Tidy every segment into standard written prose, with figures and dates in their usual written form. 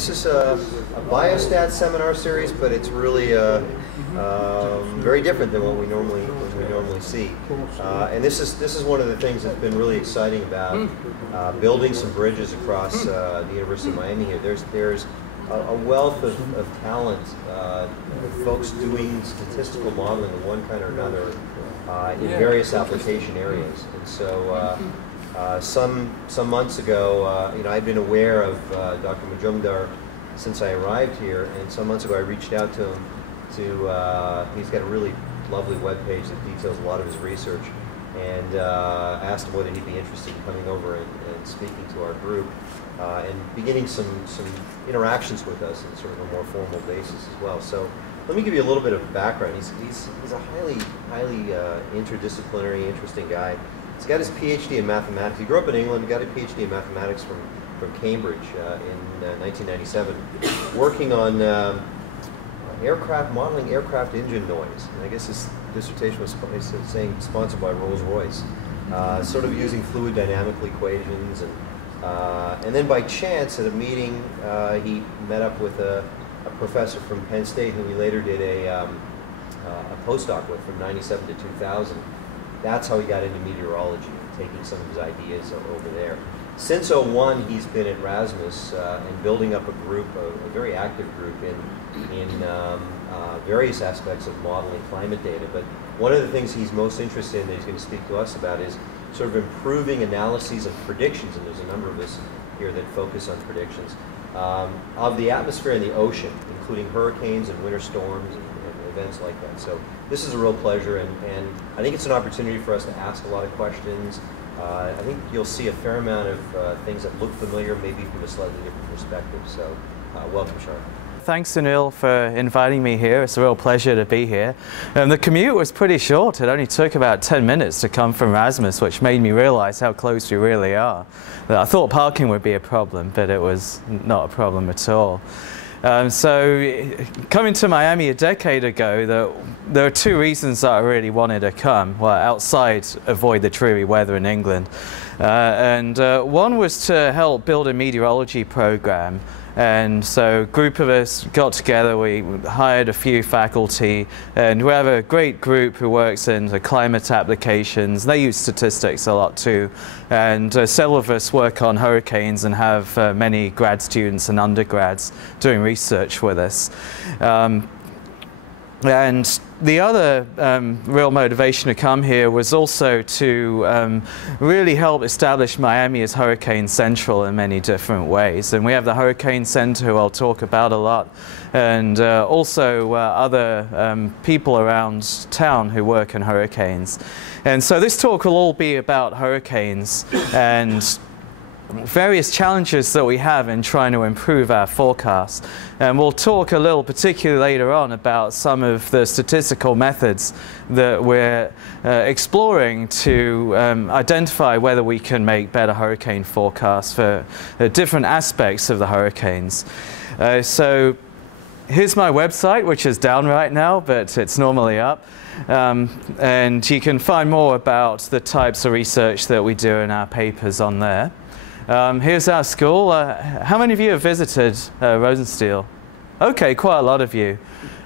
This is a biostat seminar series, but it's really very different than what we normally see. And this is one of the things that's been really exciting about building some bridges across the University of Miami here. There's a wealth of talent, folks doing statistical modeling of one kind or another in various application areas. And so some months ago, I've been aware of Dr. Majumdar since I arrived here, and some months ago I reached out to him he's got a really lovely webpage that details a lot of his research, and asked him whether he'd be interested in coming over and speaking to our group and beginning some interactions with us in sort of a more formal basis as well. So let me give you a little bit of background. He's a highly interdisciplinary, interesting guy. He's got his PhD in mathematics. He grew up in England, got a PhD in mathematics from Cambridge in 1997, working on modeling aircraft engine noise. And I guess his dissertation was saying sponsored by Rolls-Royce, sort of using fluid dynamical equations. And then by chance at a meeting, he met up with a professor from Penn State who he later did a postdoc with from 97 to 2000. That's how he got into meteorology, taking some of his ideas over there. Since '01, he's been at Rasmus and building up a group, a very active group in various aspects of modeling climate data. But one of the things he's most interested in that he's going to speak to us about is sort of improving analyses of predictions, and there's a number of us here that focus on predictions, of the atmosphere and the ocean, including hurricanes and winter storms and events like that. So this is a real pleasure, and I think it's an opportunity for us to ask a lot of questions. I think you'll see a fair amount of things that look familiar, maybe from a slightly different perspective. So welcome, Sharan. Thanks, Sunil, for inviting me here. It's a real pleasure to be here. The commute was pretty short. It only took about 10 minutes to come from Rasmus, which made me realize how close we really are. I thought parking would be a problem, but it was not a problem at all. So coming to Miami a decade ago, there are two reasons that I really wanted to come. Well, outside, avoid the dreary weather in England. One was to help build a meteorology program. And so a group of us got together, we hired a few faculty, and we have a great group who works in the climate applications. They use statistics a lot too. And several of us work on hurricanes and have many grad students and undergrads doing research with us. And the other real motivation to come here was also to really help establish Miami as Hurricane Central in many different ways. And we have the Hurricane Center, who I'll talk about a lot, and also other people around town who work in hurricanes. And so this talk will all be about hurricanes and various challenges that we have in trying to improve our forecasts. And we'll talk a little, particularly later on, about some of the statistical methods that we're exploring to identify whether we can make better hurricane forecasts for different aspects of the hurricanes. So here's my website, which is down right now, but it's normally up. And you can find more about the types of research that we do in our papers on there. Here's our school. How many of you have visited Rosenstiel? Okay, quite a lot of you.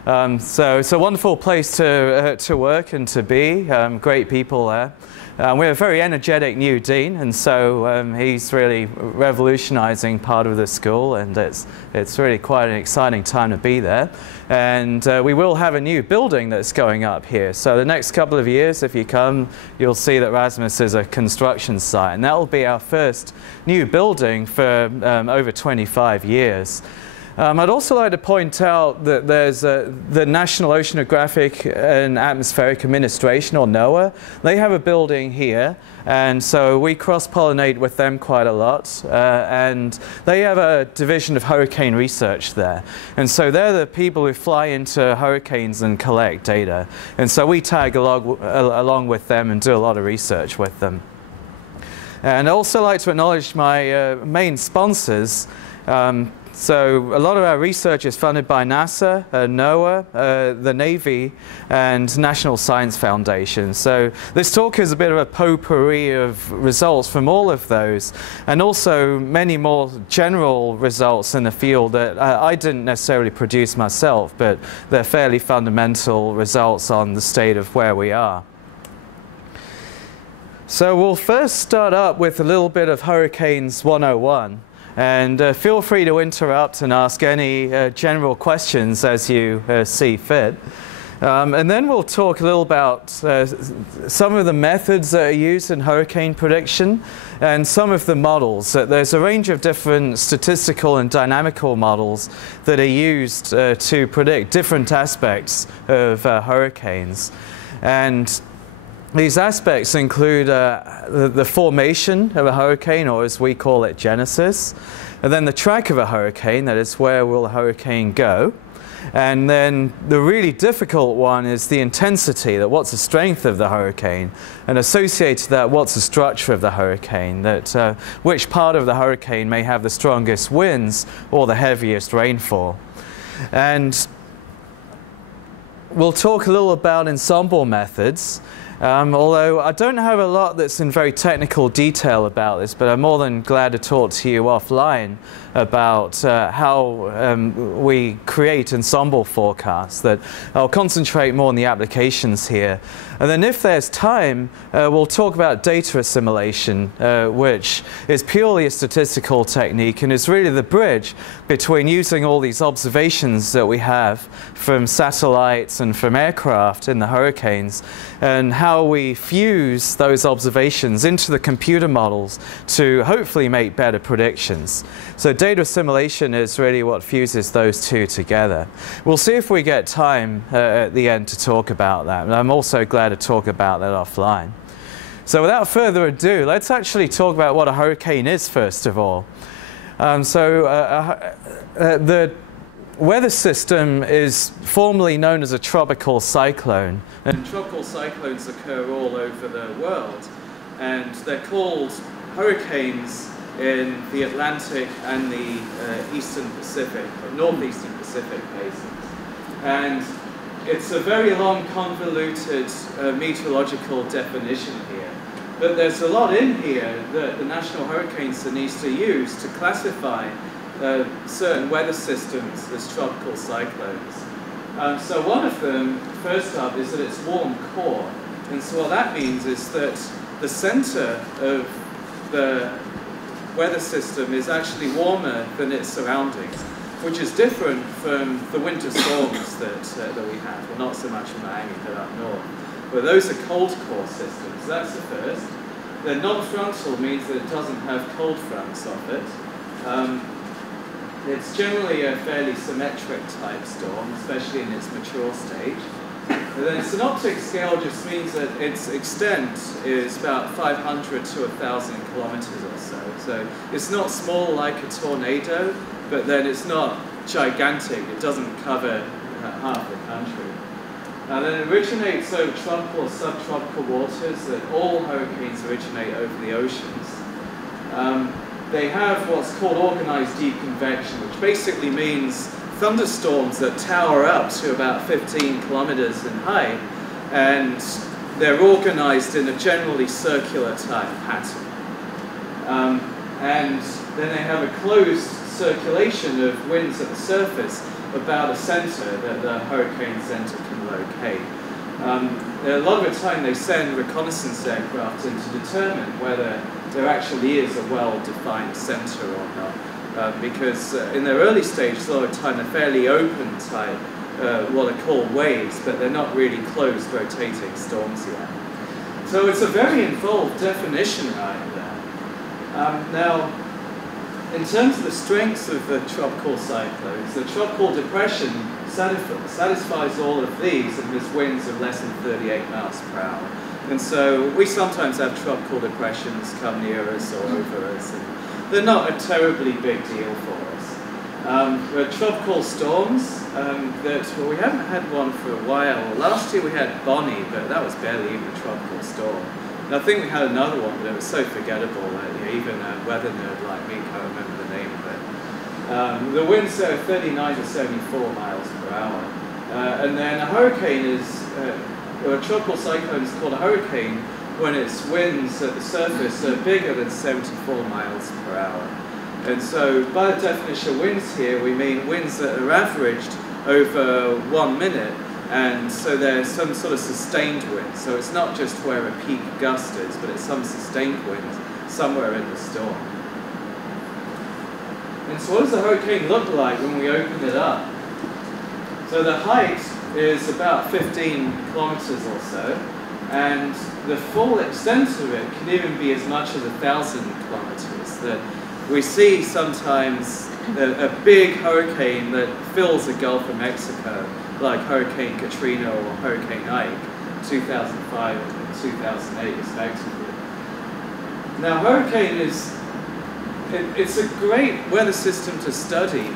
So it's a wonderful place to work and to be. Great people there. We have a very energetic new dean, and so he's really revolutionizing part of the school, and it's really quite an exciting time to be there. And we will have a new building that's going up here. So the next couple of years, if you come, you'll see that Rasmus is a construction site, and that will be our first new building for over 25 years. I'd also like to point out that there's the National Oceanographic and Atmospheric Administration, or NOAA. They have a building here, and so we cross-pollinate with them quite a lot. And they have a division of hurricane research there. And so they're the people who fly into hurricanes and collect data. And so we tag along with them and do a lot of research with them. And I'd also like to acknowledge my main sponsors. So a lot of our research is funded by NASA, NOAA, the Navy, and National Science Foundation. So this talk is a bit of a potpourri of results from all of those, and also many more general results in the field that I didn't necessarily produce myself, but they're fairly fundamental results on the state of where we are. So we'll first start up with a little bit of Hurricanes 101. And feel free to interrupt and ask any general questions as you see fit. And then we'll talk a little about some of the methods that are used in hurricane prediction and some of the models. There's a range of different statistical and dynamical models that are used to predict different aspects of hurricanes. And these aspects include the formation of a hurricane, or as we call it, genesis, and then the track of a hurricane, that is, where will a hurricane go, and then the really difficult one is the intensity, that what's the strength of the hurricane, and associated to that, what's the structure of the hurricane, that which part of the hurricane may have the strongest winds or the heaviest rainfall. And we'll talk a little about ensemble methods. Although I don't have a lot that's in very technical detail about this, but I'm more than glad to talk to you offline about how we create ensemble forecasts. That I'll concentrate more on the applications here. And then if there's time, we'll talk about data assimilation, which is purely a statistical technique and is really the bridge between using all these observations that we have from satellites and from aircraft in the hurricanes, and how we fuse those observations into the computer models to hopefully make better predictions. So data assimilation is really what fuses those two together. We'll see if we get time at the end to talk about that. And I'm also glad to talk about that offline. So without further ado, let's actually talk about what a hurricane is first of all. The weather system is formally known as a tropical cyclone. And tropical cyclones occur all over the world. And they're called hurricanes in the Atlantic and the Eastern Pacific, or Northeastern Pacific basins. And it's a very long, convoluted meteorological definition here. But there's a lot in here that the National Hurricane Center needs to use to classify certain weather systems as tropical cyclones. So one of them, first up, is that it's warm core. And so what that means is that the center of the weather system is actually warmer than its surroundings, which is different from the winter storms that we have. Well, not so much in Miami, but up north. But those are cold core systems. That's the first. The non-frontal means that it doesn't have cold fronts off it. It's generally a fairly symmetric type storm, especially in its mature stage. And then synoptic scale just means that its extent is about 500 to 1,000 kilometers or so. So it's not small like a tornado, but then it's not gigantic. It doesn't cover half the country. And then it originates over tropical or subtropical waters, that all hurricanes originate over the oceans. They have what's called organized deep convection, which basically means thunderstorms that tower up to about 15 kilometers in height, and they're organized in a generally circular type pattern. And then they have a closed circulation of winds at the surface about a center that the hurricane center can locate. A lot of the time they send reconnaissance aircraft in to determine whether there actually is a well-defined center or not. Because in their early stages, a lot of the time they're fairly open type, what are called waves, but they're not really closed rotating storms yet. So it's a very involved definition right there. Now, in terms of the strengths of the tropical cyclones, the tropical depression satisfies all of these and has winds of less than 38 miles per hour. And so we sometimes have tropical depressions come near us or over us, and they're not a terribly big deal for us. There are tropical storms well, we haven't had one for a while. Last year we had Bonnie, but that was barely even a tropical storm. And I think we had another one, but it was so forgettable that even a weather nerd like me can't remember the name of it. The winds are 39 to 74 miles per hour. And then a hurricane is, or a tropical cyclone is called a hurricane when its winds at the surface are bigger than 74 miles per hour. And so by the definition of winds here, we mean winds that are averaged over 1 minute, and so there's some sort of sustained wind. So it's not just where a peak gust is, but it's some sustained wind somewhere in the storm. And so what does the hurricane look like when we open it up? So the height is about 15 kilometers or so, and the full extent of it can even be as much as 1,000 kilometers. That we see sometimes a big hurricane that fills the Gulf of Mexico, like Hurricane Katrina or Hurricane Ike, 2005 and 2008 respectively. Now, hurricane it's a great weather system to study,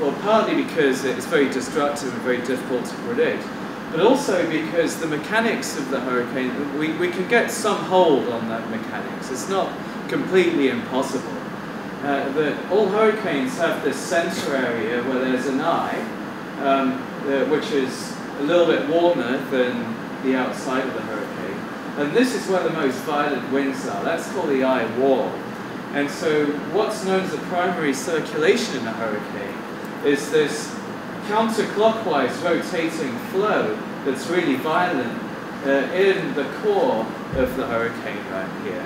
well, partly because it's very destructive and very difficult to predict, but also because the mechanics of the hurricane, we can get some hold on that mechanics. It's not completely impossible. All hurricanes have this center area where there's an eye, which is a little bit warmer than the outside of the hurricane. And this is where the most violent winds are. That's called the eye wall. And so what's known as the primary circulation in a hurricane is this counterclockwise rotating flow that's really violent in the core of the hurricane right here.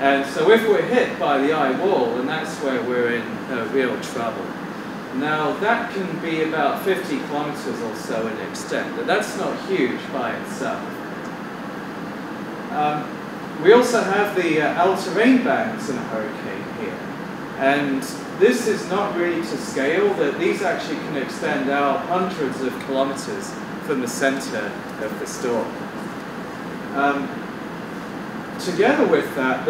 And so if we're hit by the eye wall, then that's where we're in real trouble. Now that can be about 50 kilometers or so in extent, but that's not huge by itself. We also have the all-terrain bands in a hurricane here. And this is not really to scale, that these actually can extend out hundreds of kilometers from the center of the storm. Together with that,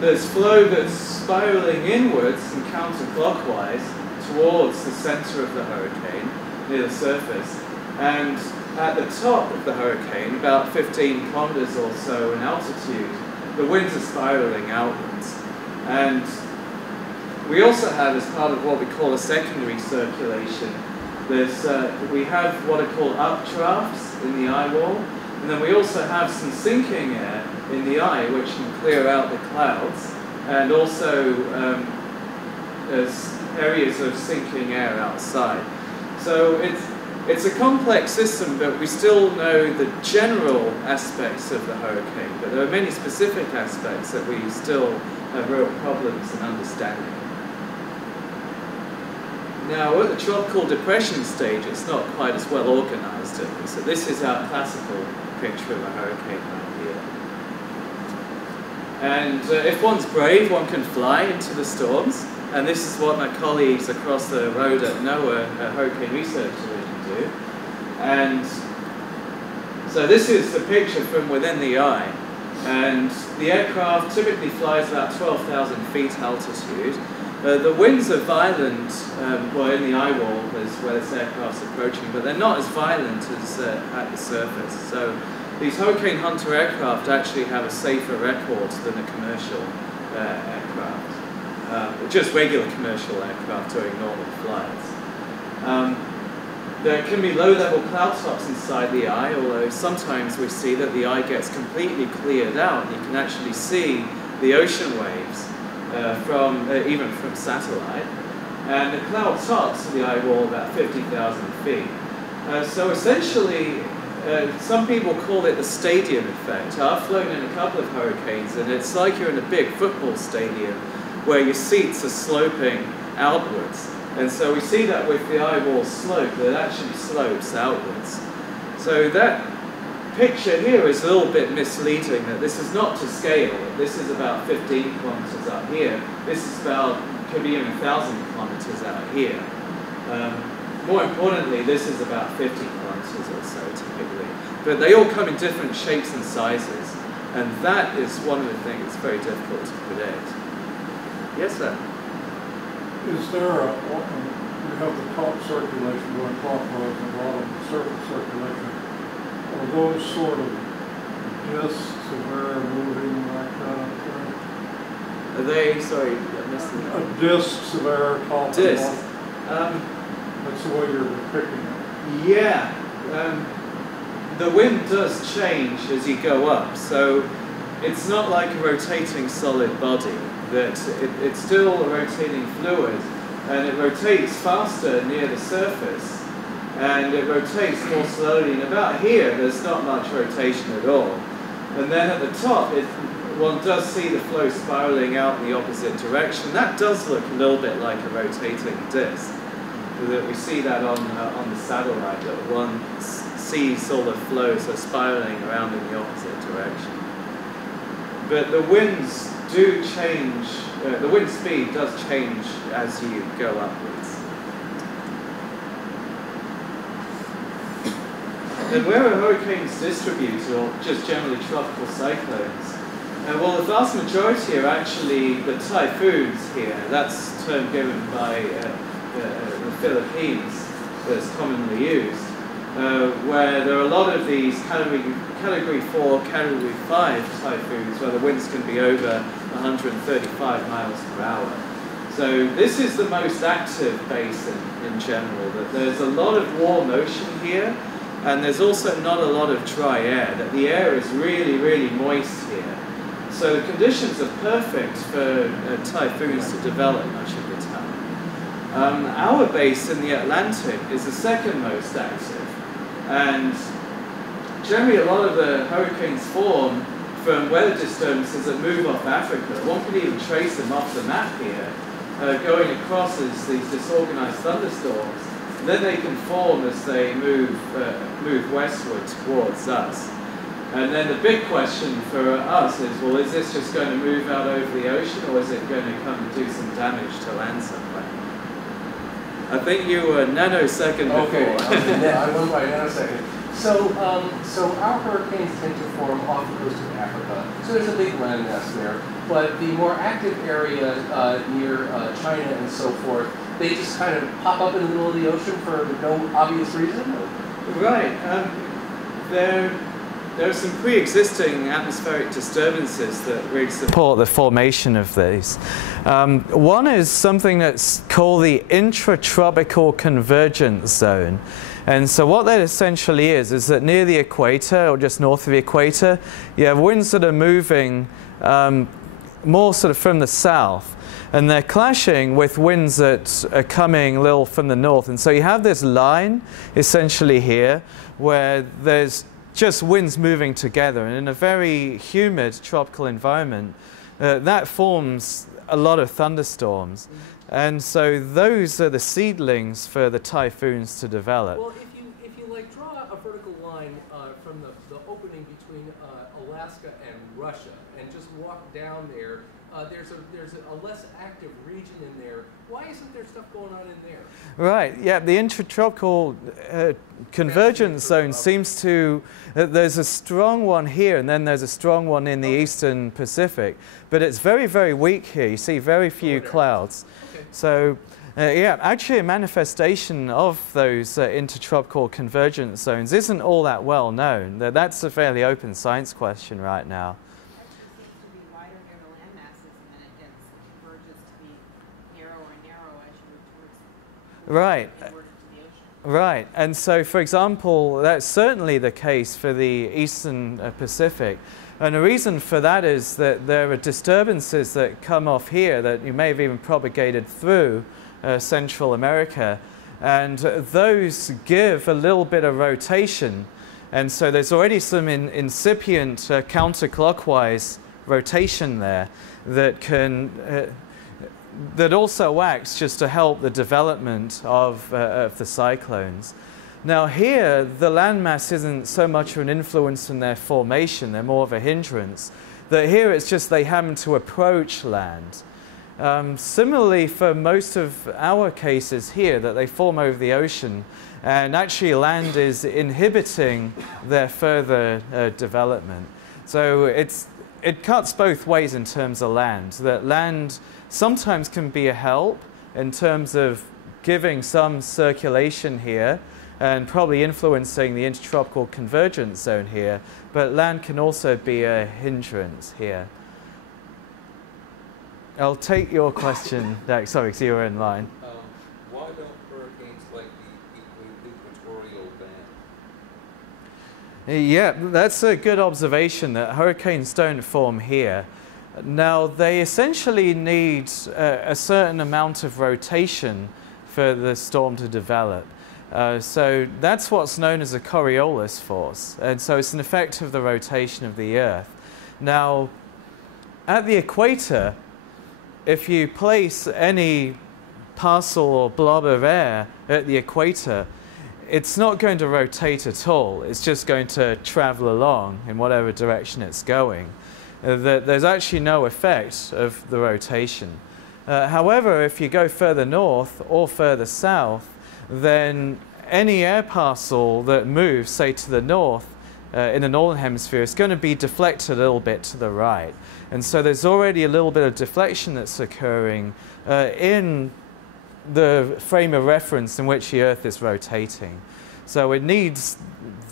there's flow that's spiraling inwards and counterclockwise towards the center of the hurricane, near the surface. And at the top of the hurricane, about 15 kilometers or so in altitude, the winds are spiraling outwards. And we also have, as part of what we call a secondary circulation, we have what are called updrafts in the eye wall, and then we also have some sinking air in the eye, which can clear out the clouds, and also there's areas of sinking air outside. So it's a complex system, but we still know the general aspects of the hurricane, but there are many specific aspects that we still have real problems in understanding. Now, at the tropical depression stage, it's not quite as well organized. So this is our classical picture of a hurricane right here. And if one's brave, one can fly into the storms. And this is what my colleagues across the road at NOAA, Hurricane Research Division, do. And so this is the picture from within the eye. And the aircraft typically flies about 12,000 feet altitude. The winds are violent, well, in the eye wall is where this aircraft's approaching, but they're not as violent as at the surface. So these Hurricane Hunter aircraft actually have a safer record than a commercial aircraft, just regular commercial aircraft during normal flights. There can be low-level cloud tops inside the eye, although sometimes we see that the eye gets completely cleared out, and you can actually see the ocean waves even from satellite. And the cloud tops of the eye wall about 50,000 feet. So essentially, some people call it the stadium effect. I've flown in a couple of hurricanes, and it's like you're in a big football stadium where your seats are sloping outwards. And so we see that with the eye wall slope, that it actually slopes outwards. So that picture here is a little bit misleading, that this is not to scale. This is about 15 kilometers up here. This is about, could be even 1,000 kilometers out here. More importantly, this is about 50 kilometers or so typically. But they all come in different shapes and sizes. And that is one of the things that's very difficult to predict. Yes, sir? Is there we have the top circulation going clockwise and a lot of the surface circulation. Are those sort of disks of air moving like that? Are they, sorry, I missed it. Discs of air top. Discs. That's the way you're depicting it. Yeah. The wind does change as you go up, so it's not like a rotating solid body, that it's still a rotating fluid, and it rotates faster near the surface, and it rotates more slowly, and about here there's not much rotation at all. And then at the top, one does see the flow spiraling out in the opposite direction. That does look a little bit like a rotating disk. That we see that on the satellite, that one sees all the flows are spiraling around in the opposite direction. But the winds do change, the wind speed does change as you go upwards. And where are hurricanes distributed, or just generally tropical cyclones? Well, the vast majority are actually the typhoons here. That's a term given by the Philippines that's commonly used, where there are a lot of these category 4, category 5 typhoons where the winds can be over 135 miles per hour. So this is the most active basin in general, that there's a lot of warm ocean here, and there's also not a lot of dry air, that the air is really, really moist here. So the conditions are perfect for typhoons to develop much of the time. Our basin, the Atlantic, is the second most active, and generally a lot of the hurricanes form from weather disturbances that move off Africa. One can even trace them off the map here, going across as these disorganized thunderstorms. And then they can form as they move westward towards us. And then the big question for us is, well, is this just going to move out over the ocean, or is it going to come and do some damage to land somewhere? I think you were a nanosecond before. Okay, I went by a nanosecond. So our hurricanes tend to form off the coast of Africa, so there's a big landmass there. But the more active area near China and so forth, they just kind of pop up in the middle of the ocean for no obvious reason? Right. There are some pre-existing atmospheric disturbances that really support the formation of these. One is something that's called the intratropical convergence zone. And so what that essentially is that near the equator, or just north of the equator, you have winds that are moving more sort of from the south, and they're clashing with winds that are coming a little from the north. And so you have this line essentially here where there's just winds moving together, and in a very humid tropical environment, that forms a lot of thunderstorms. And so those are the seedlings for the typhoons to develop. Well, if you like draw a vertical line from the opening between Alaska and Russia and just walk down there, there's a less active region in there. Why isn't there stuff going on in there? Right, yeah, the intratropical convergence zone seems to, there's a strong one here, and then there's a strong one in the eastern Pacific, but it's very, very weak here. You see very few clouds. Okay. So, yeah, actually a manifestation of those intertropical convergence zones isn't all that well known. That's a fairly open science question right now. Right. Right, and so for example, that's certainly the case for the eastern Pacific. And the reason for that is that there are disturbances that come off here that you may have even propagated through Central America. And those give a little bit of rotation. And so there's already some incipient counterclockwise rotation there that can that also acts just to help the development of the cyclones. Now here, the landmass isn't so much of an influence in their formation, they're more of a hindrance. That here it's just they happen to approach land. Similarly for most of our cases here, that they form over the ocean, and actually land is inhibiting their further development. So it cuts both ways in terms of land, that land sometimes can be a help in terms of giving some circulation here and probably influencing the intertropical convergence zone here, but land can also be a hindrance here. I'll take your question next. Sorry, because you were in line. Why don't hurricanes like the equatorial band? Yeah, that's a good observation that hurricanes don't form here. Now, they essentially need a certain amount of rotation for the storm to develop. So that's what's known as a Coriolis force. And so it's an effect of the rotation of the Earth. Now, at the equator, if you place any parcel or blob of air at the equator, it's not going to rotate at all. It's just going to travel along in whatever direction it's going. There's actually no effect of the rotation. However, if you go further north or further south, then any air parcel that moves, say, to the north in the northern hemisphere is going to be deflected a little bit to the right. And so there's already a little bit of deflection that's occurring in the frame of reference in which the Earth is rotating. So it needs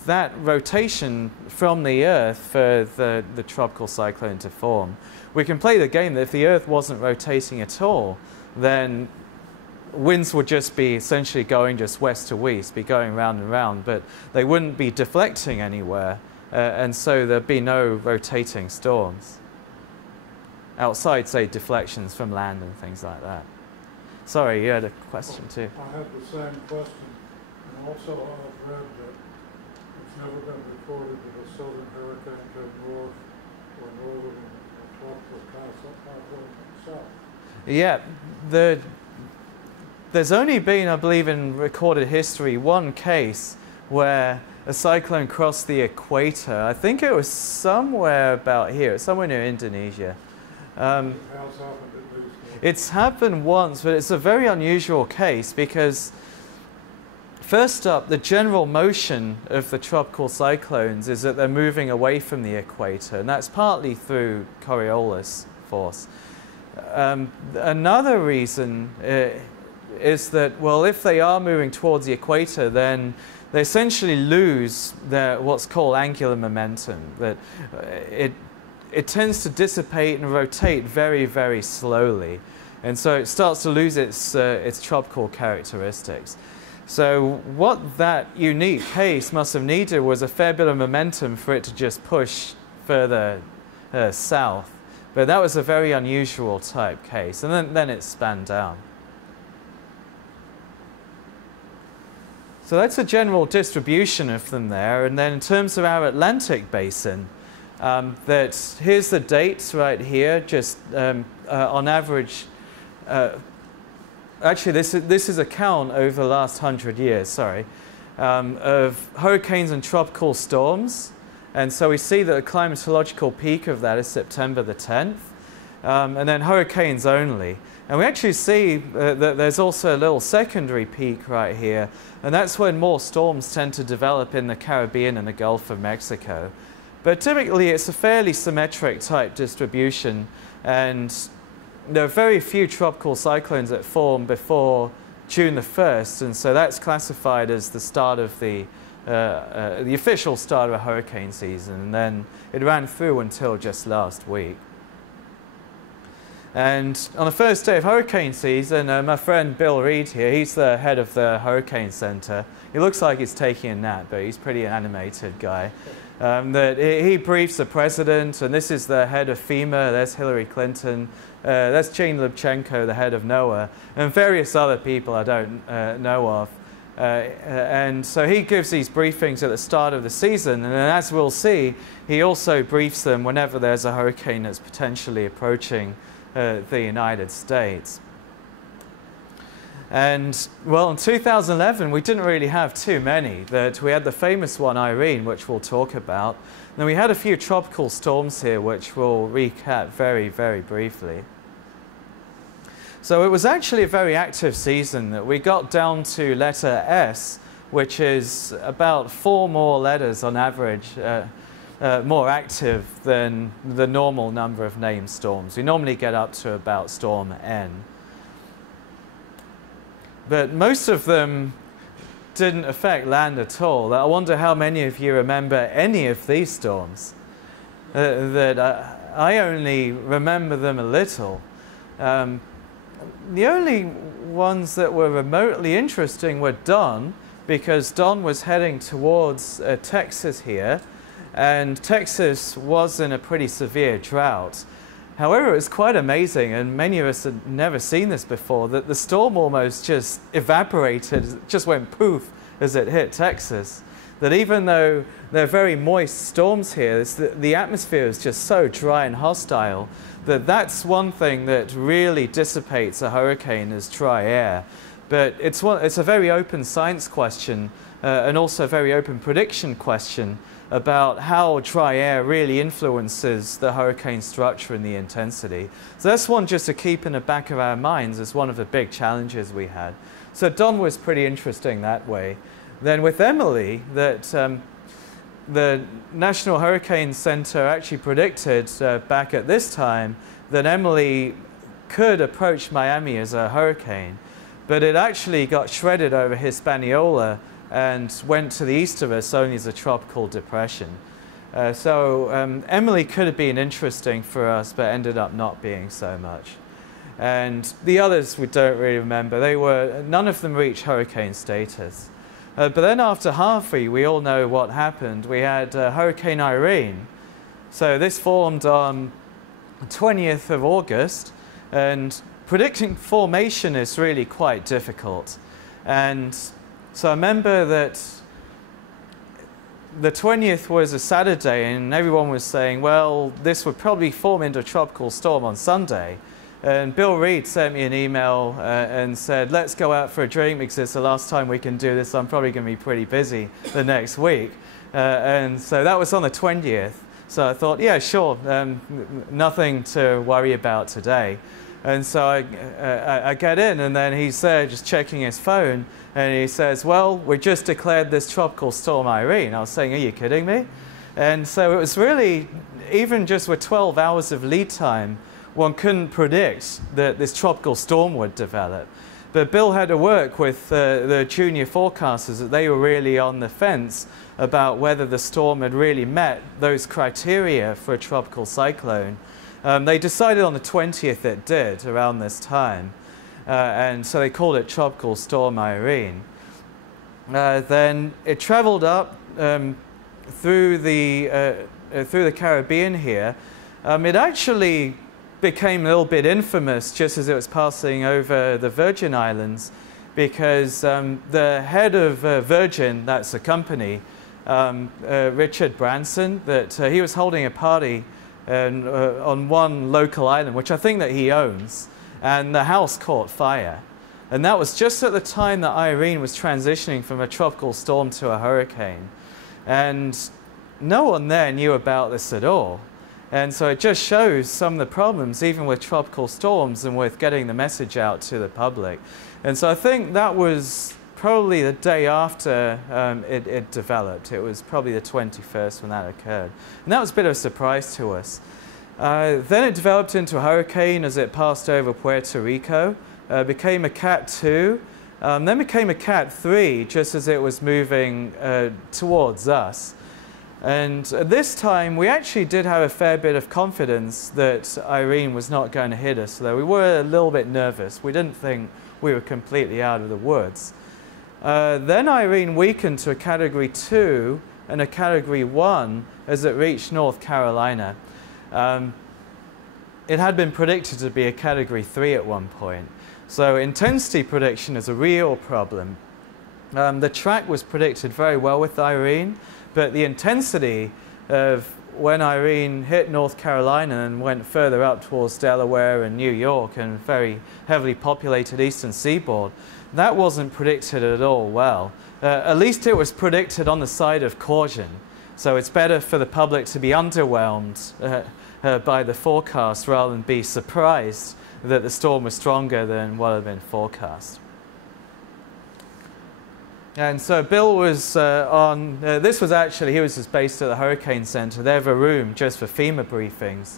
that rotation from the Earth for the tropical cyclone to form. We can play the game that if the Earth wasn't rotating at all, then winds would just be essentially going just west to east, be going round and round, but they wouldn't be deflecting anywhere, and so there'd be no rotating storms. Outside, say, deflections from land and things like that. Sorry, you had a question too. I had the same question, and also I've read that it's never been recorded that a southern hurricane came north or northern and tropical south. Yeah, there's only been, I believe, in recorded history, one case where a cyclone crossed the equator. I think it was somewhere about here, somewhere near Indonesia. It's happened once, but it's a very unusual case because, first up, the general motion of the tropical cyclones is that they're moving away from the equator, and that's partly through Coriolis force. Another reason is that, well, if they are moving towards the equator, then they essentially lose their what's called angular momentum. That it tends to dissipate and rotate very, very slowly, and so it starts to lose its tropical characteristics. So what that unique case must have needed was a fair bit of momentum for it to just push further south. But that was a very unusual type case, and then it span down. So that's a general distribution of them there. And then in terms of our Atlantic basin, here's the dates right here, just on average. Actually, this is a count over the last 100 years, of hurricanes and tropical storms. And so we see that the climatological peak of that is September the 10th, and then hurricanes only. And we actually see that there's also a little secondary peak right here, and that's when more storms tend to develop in the Caribbean and the Gulf of Mexico. But typically it's a fairly symmetric type distribution, and there are very few tropical cyclones that form before June the 1st, and so that's classified as the start of the official start of a hurricane season, and then it ran through until just last week. And on the first day of hurricane season, my friend Bill Reed here, he's the head of the Hurricane Center. He looks like he's taking a nap, but he's a pretty animated guy. That he briefs the president, and this is the head of FEMA, there's Hillary Clinton, that's Gene Lubchenco, the head of NOAA, and various other people I don't know of. And so he gives these briefings at the start of the season, and then, as we'll see, he also briefs them whenever there's a hurricane that's potentially approaching the United States. And well, in 2011 we didn't really have too many. We had the famous one, Irene, which we'll talk about. Then we had a few tropical storms here, which we'll recap very, very briefly. So it was actually a very active season. That we got down to letter S, which is about 4 more letters on average more active than the normal number of named storms. We normally get up to about storm N. But most of them didn't affect land at all. I wonder how many of you remember any of these storms. I only remember them a little. The only ones that were remotely interesting were Don, because Don was heading towards Texas here, and Texas was in a pretty severe drought. However, it was quite amazing, and many of us had never seen this before, that the storm almost just evaporated, it just went poof as it hit Texas. That even though they're very moist storms here, the atmosphere is just so dry and hostile that that's one thing that really dissipates a hurricane is dry air. But it's a very open science question and also a very open prediction question about how dry air really influences the hurricane structure and the intensity. So that's one just to keep in the back of our minds as one of the big challenges we had. So Don was pretty interesting that way. Then with Emily, that the National Hurricane Center actually predicted back at this time that Emily could approach Miami as a hurricane, but it actually got shredded over Hispaniola and went to the east of us only as a tropical depression. So Emily could have been interesting for us, but ended up not being so much. And the others we don't really remember. None of them reached hurricane status. But then after Harvey, we all know what happened. We had Hurricane Irene. So this formed on the 20th of August, and predicting formation is really quite difficult. And so I remember that the 20th was a Saturday, and everyone was saying, well, this would probably form into a tropical storm on Sunday. And Bill Reed sent me an email and said, let's go out for a drink because it's the last time we can do this. I'm probably going to be pretty busy the next week. And so that was on the 20th. So I thought, yeah, sure, nothing to worry about today. And so I get in, and then he's there just checking his phone, and he says, well, we just declared this tropical storm Irene. I was saying, are you kidding me? And so it was really, even just with 12 hours of lead time, one couldn't predict that this tropical storm would develop. But Bill had to work with the junior forecasters, that they were really on the fence about whether the storm had really met those criteria for a tropical cyclone. They decided on the 20th it did, around this time. And so they called it Tropical Storm Irene. Then it traveled up through the Caribbean here. It actually became a little bit infamous just as it was passing over the Virgin Islands, because the head of Virgin, that's a company, Richard Branson, that he was holding a party on one local island, which I think that he owns, and the house caught fire. And that was just at the time that Irene was transitioning from a tropical storm to a hurricane. And no one there knew about this at all. And so it just shows some of the problems, even with tropical storms and with getting the message out to the public. And so I think that was probably the day after it developed. It was probably the 21st when that occurred. And that was a bit of a surprise to us. Then it developed into a hurricane as it passed over Puerto Rico, became a Cat 2, then became a Cat 3 just as it was moving towards us. And this time, we actually did have a fair bit of confidence that Irene was not going to hit us, though we were a little bit nervous. We didn't think we were completely out of the woods. Then Irene weakened to a Category 2 and a Category 1 as it reached North Carolina. It had been predicted to be a Category 3 at one point. So intensity prediction is a real problem. The track was predicted very well with Irene, but the intensity of when Irene hit North Carolina and went further up towards Delaware and New York and very heavily populated eastern seaboard, that wasn't predicted at all well. At least it was predicted on the side of caution. So it's better for the public to be underwhelmed by the forecast rather than be surprised that the storm was stronger than what had been forecast. And so Bill was this was actually, he was just based at the Hurricane Center. They have a room just for FEMA briefings.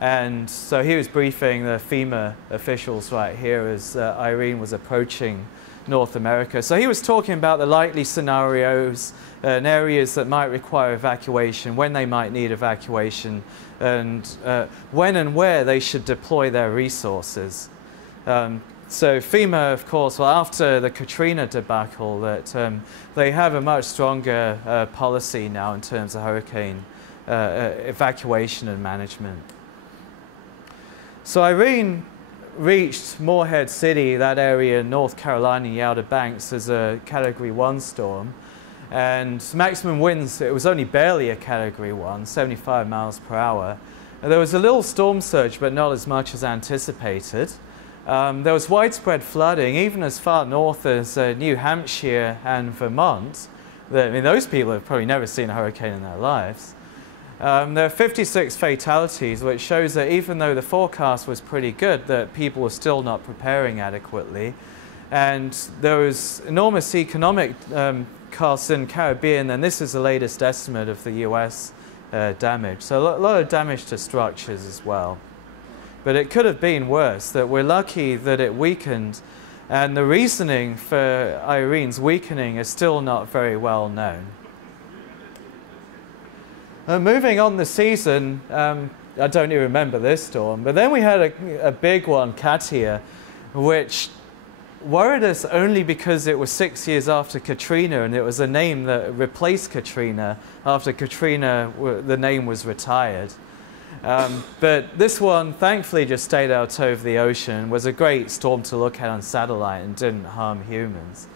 And so he was briefing the FEMA officials right here as Irene was approaching North America. So he was talking about the likely scenarios and areas that might require evacuation, when they might need evacuation, and when and where they should deploy their resources. So FEMA, of course, well, after the Katrina debacle, that they have a much stronger policy now in terms of hurricane evacuation and management. So Irene reached Morehead City, that area in North Carolina, the Outer Banks, as a Category 1 storm. And maximum winds, it was only barely a Category 1, 75 miles per hour. And there was a little storm surge, but not as much as anticipated. There was widespread flooding, even as far north as New Hampshire and Vermont. I mean, those people have probably never seen a hurricane in their lives. There are 56 fatalities, which shows that even though the forecast was pretty good, that people were still not preparing adequately. And there was enormous economic costs in the Caribbean, and this is the latest estimate of the US damage. So a lot of damage to structures as well. But it could have been worse, that we're lucky that it weakened, and the reasoning for Irene's weakening is still not very well known. Moving on the season, I don't even remember this storm, but then we had a big one, Katia, which worried us only because it was 6 years after Katrina, and it was a name that replaced Katrina after Katrina, the name was retired. But this one thankfully just stayed out over the ocean, was a great storm to look at on satellite and didn't harm humans.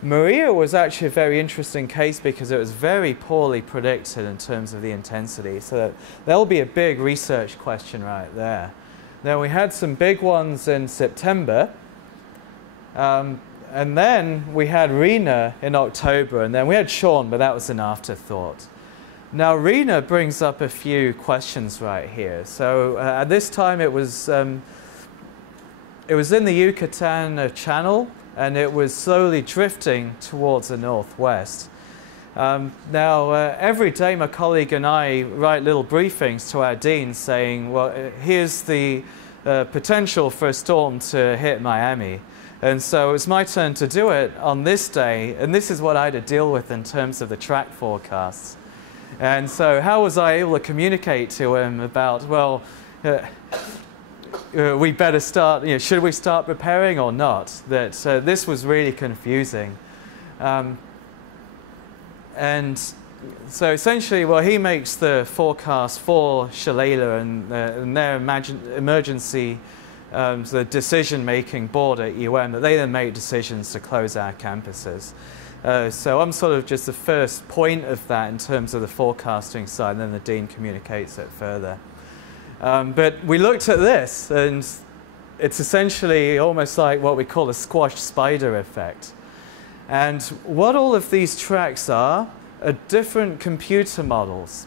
Maria was actually a very interesting case because it was very poorly predicted in terms of the intensity. So there'll be a big research question right there. Then we had some big ones in September. And then we had Rena in October. And then we had Sean, but that was an afterthought. Now, Rena brings up a few questions right here. So at this time, it was in the Yucatan Channel, and it was slowly drifting towards the northwest. Now, every day my colleague and I write little briefings to our dean saying, well, here's the potential for a storm to hit Miami. And so it was my turn to do it on this day, and this is what I had to deal with in terms of the track forecasts. And so how was I able to communicate to him about, well, we better start, should we start preparing or not? That this was really confusing. And so essentially, well, he makes the forecast for Shalala and their emergency the decision-making board at UM, that they then make decisions to close our campuses. So I'm sort of just the first point of that in terms of the forecasting side, and then the dean communicates it further. But we looked at this, and it's essentially almost like what we call a squashed spider effect. And what all of these tracks are different computer models.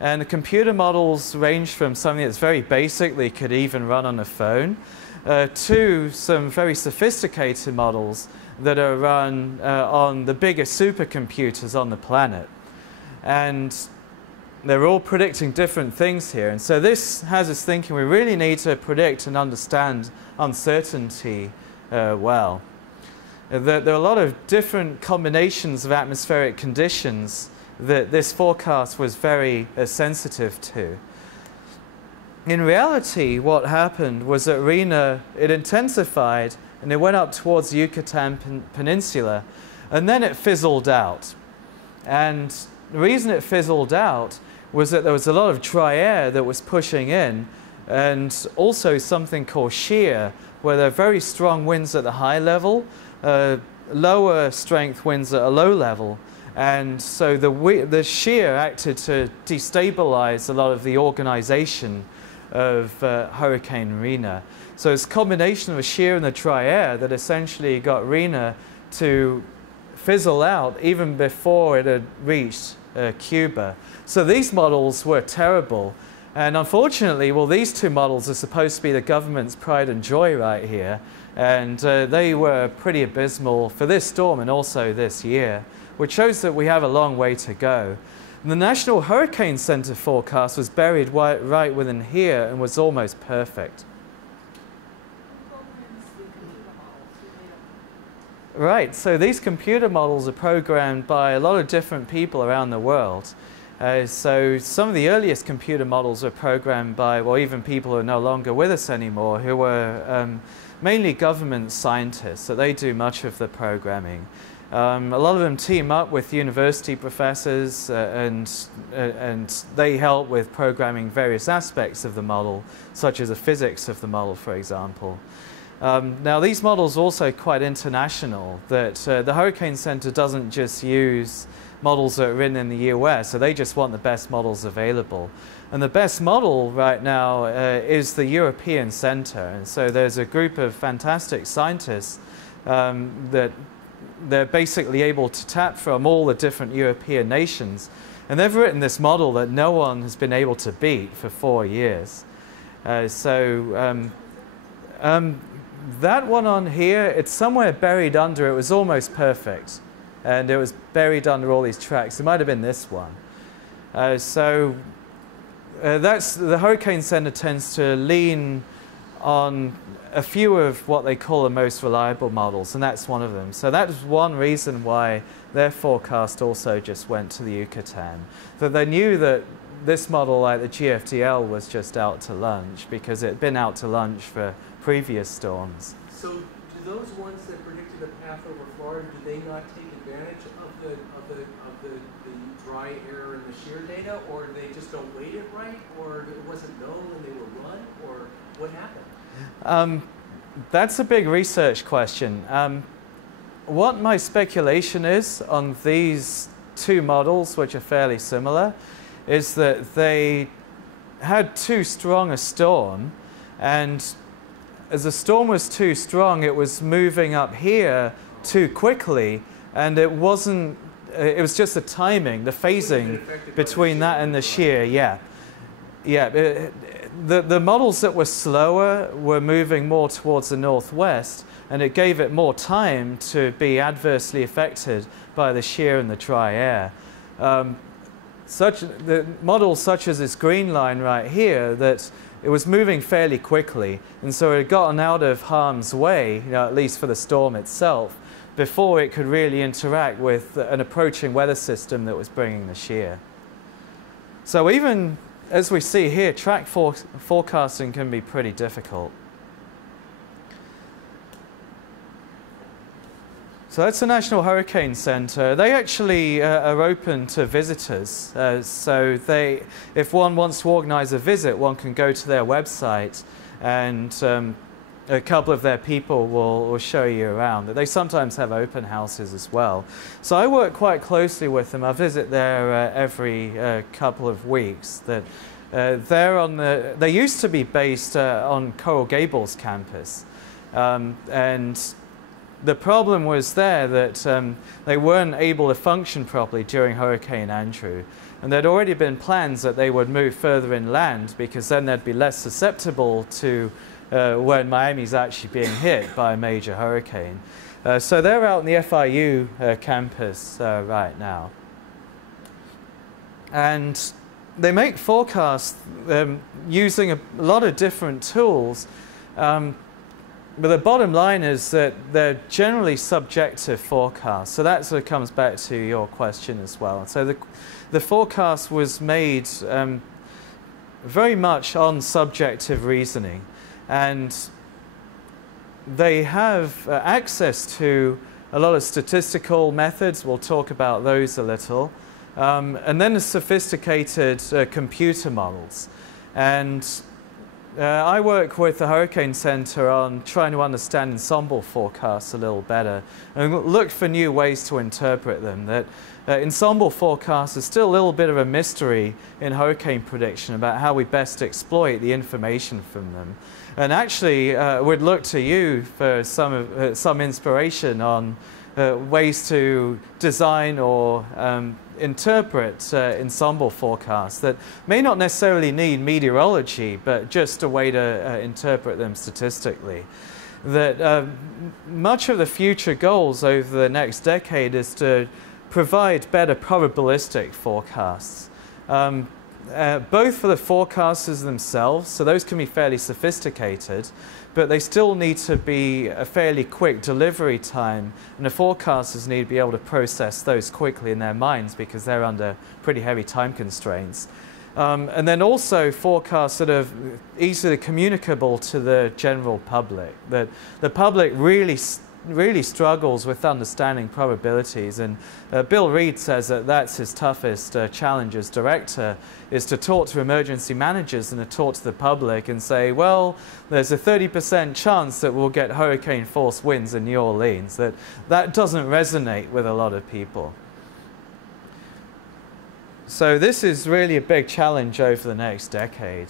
And the computer models range from something that's very basic, they could even run on a phone, to some very sophisticated models that are run on the biggest supercomputers on the planet. And they're all predicting different things here. And so this has us thinking we really need to predict and understand uncertainty well. There are a lot of different combinations of atmospheric conditions that this forecast was very sensitive to. In reality, what happened was that Rena, it intensified and it went up towards the Yucatan Peninsula, and then it fizzled out. And the reason it fizzled out was that there was a lot of dry air that was pushing in, and also something called shear, where there are very strong winds at the high level, lower strength winds at a low level. And so the shear acted to destabilize a lot of the organization of Hurricane Rena. So it's a combination of the shear and the dry air that essentially got Rena to fizzle out even before it had reached Cuba. So these models were terrible. And unfortunately, well, these two models are supposed to be the government's pride and joy right here. And they were pretty abysmal for this storm and also this year, which shows that we have a long way to go. And the National Hurricane Center forecast was buried right within here and was almost perfect. Right, so these computer models are programmed by a lot of different people around the world. So some of the earliest computer models were programmed by, well, even people who are no longer with us anymore, who were mainly government scientists, so they do much of the programming. A lot of them team up with university professors and they help with programming various aspects of the model, such as the physics of the model, for example. Now these models are also quite international, that the Hurricane Center doesn't just use models that are written in the US, so they just want the best models available. And the best model right now is the European Center, and so there's a group of fantastic scientists that they're basically able to tap from all the different European nations, and they've written this model that no one has been able to beat for 4 years. That one on here, it's somewhere buried under, it was almost perfect. And it was buried under all these tracks. It might have been this one. That's the Hurricane Center tends to lean on a few of what they call the most reliable models, and that's one of them. So that was one reason why their forecast also just went to the Yucatan. That they knew that this model, like the GFDL, was just out to lunch because it had been out to lunch for previous storms. So do those ones that predicted a path over Florida, do they not take advantage of the dry air and the shear data, or they just don't weight it right, or it wasn't known when they were run, or what happened? That's a big research question. What my speculation is on these two models, which are fairly similar, is that they had too strong a storm, and as the storm was too strong, it was moving up here too quickly, and it wasn't, it was just the timing, the phasing between that and the shear, yeah. The models that were slower were moving more towards the northwest, and it gave it more time to be adversely affected by the shear and the dry air. The models such as this green line right here, that it was moving fairly quickly, and so it had gotten out of harm's way, at least for the storm itself, before it could really interact with an approaching weather system that was bringing the shear. So even as we see here, track forecasting can be pretty difficult. So that's the National Hurricane Center. They actually are open to visitors. So if one wants to organize a visit, one can go to their website, and a couple of their people will show you around. They sometimes have open houses as well. So I work quite closely with them. I visit there every couple of weeks. They used to be based on Coral Gables campus, and the problem was there that they weren't able to function properly during Hurricane Andrew. And there'd already been plans that they would move further inland, because then they'd be less susceptible to when Miami's actually being hit by a major hurricane. So they're out in the FIU campus right now. And they make forecasts using a lot of different tools. But the bottom line is that they're generally subjective forecasts. So that sort of comes back to your question as well. So the forecast was made very much on subjective reasoning. And they have access to a lot of statistical methods. We'll talk about those a little. And then the sophisticated computer models. And I work with the Hurricane Center on trying to understand ensemble forecasts a little better and look for new ways to interpret them. That ensemble forecasts is still a little bit of a mystery in hurricane prediction about how we best exploit the information from them. And actually, we'd look to you for some inspiration on ways to design or interpret ensemble forecasts that may not necessarily need meteorology, but just a way to interpret them statistically. That much of the future goals over the next decade is to provide better probabilistic forecasts, both for the forecasters themselves, so those can be fairly sophisticated, but they still need to be a fairly quick delivery time, and the forecasters need to be able to process those quickly in their minds because they're under pretty heavy time constraints. And then also forecasts that are easily communicable to the general public. That the public really struggles with understanding probabilities, and Bill Reed says that that's his toughest challenge as director, is to talk to emergency managers and to talk to the public and say, well, there's a 30% chance that we'll get hurricane force winds in New Orleans. That doesn't resonate with a lot of people. So this is really a big challenge over the next decade.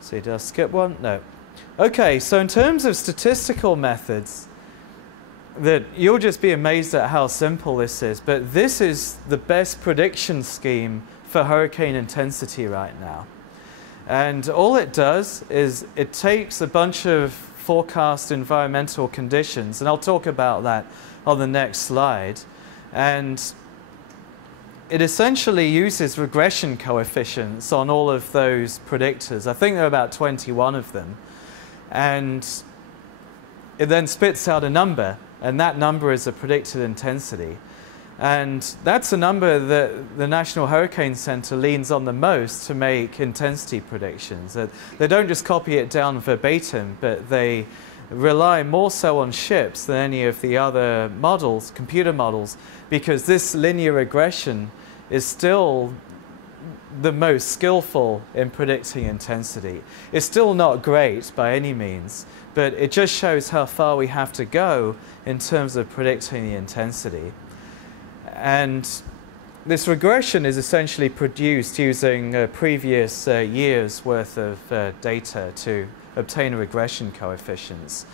See, did I skip one? No. Okay, so in terms of statistical methods, that you'll just be amazed at how simple this is, but this is the best prediction scheme for hurricane intensity right now. And all it does is it takes a bunch of forecast environmental conditions, and I'll talk about that on the next slide, and it essentially uses regression coefficients on all of those predictors. I think there are about 21 of them, and it then spits out a number, and that number is a predicted intensity. And that's a number that the National Hurricane Center leans on the most to make intensity predictions. They don't just copy it down verbatim, but they rely more so on ships than any of the other models, computer models, because this linear regression is still the most skillful in predicting intensity. It's still not great by any means, but it just shows how far we have to go in terms of predicting the intensity. And this regression is essentially produced using previous years' worth of data to obtain regression coefficients.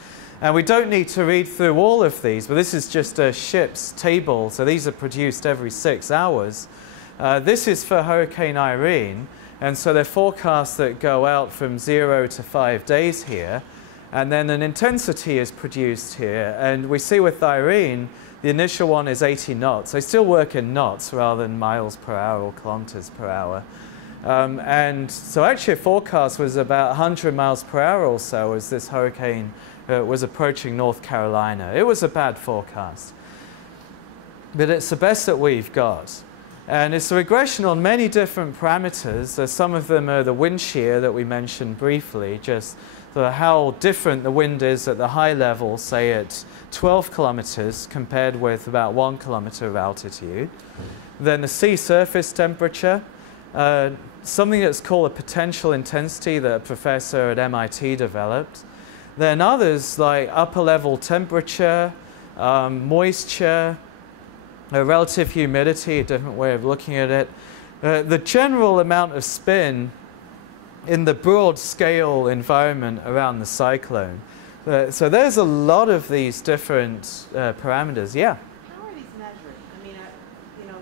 And we don't need to read through all of these, but this is just a ship's table, so these are produced every 6 hours. This is for Hurricane Irene, and so they're forecasts that go out from 0 to 5 days here, and then an intensity is produced here. And we see with Irene, the initial one is 80 knots. They still work in knots rather than miles per hour or kilometers per hour. And so actually a forecast was about 100 miles per hour or so as this hurricane was approaching North Carolina. It was a bad forecast, but it's the best that we've got. And it's a regression on many different parameters. Some of them are the wind shear that we mentioned briefly, just how different the wind is at the high level, say at 12 kilometers compared with about 1 kilometer of altitude. Then the sea surface temperature, something that's called a potential intensity that a professor at MIT developed. Then others like upper level temperature, moisture, relative humidity, a different way of looking at it, the general amount of spin in the broad scale environment around the cyclone. So there's a lot of these different parameters. Yeah? How are these measured? I mean, you know,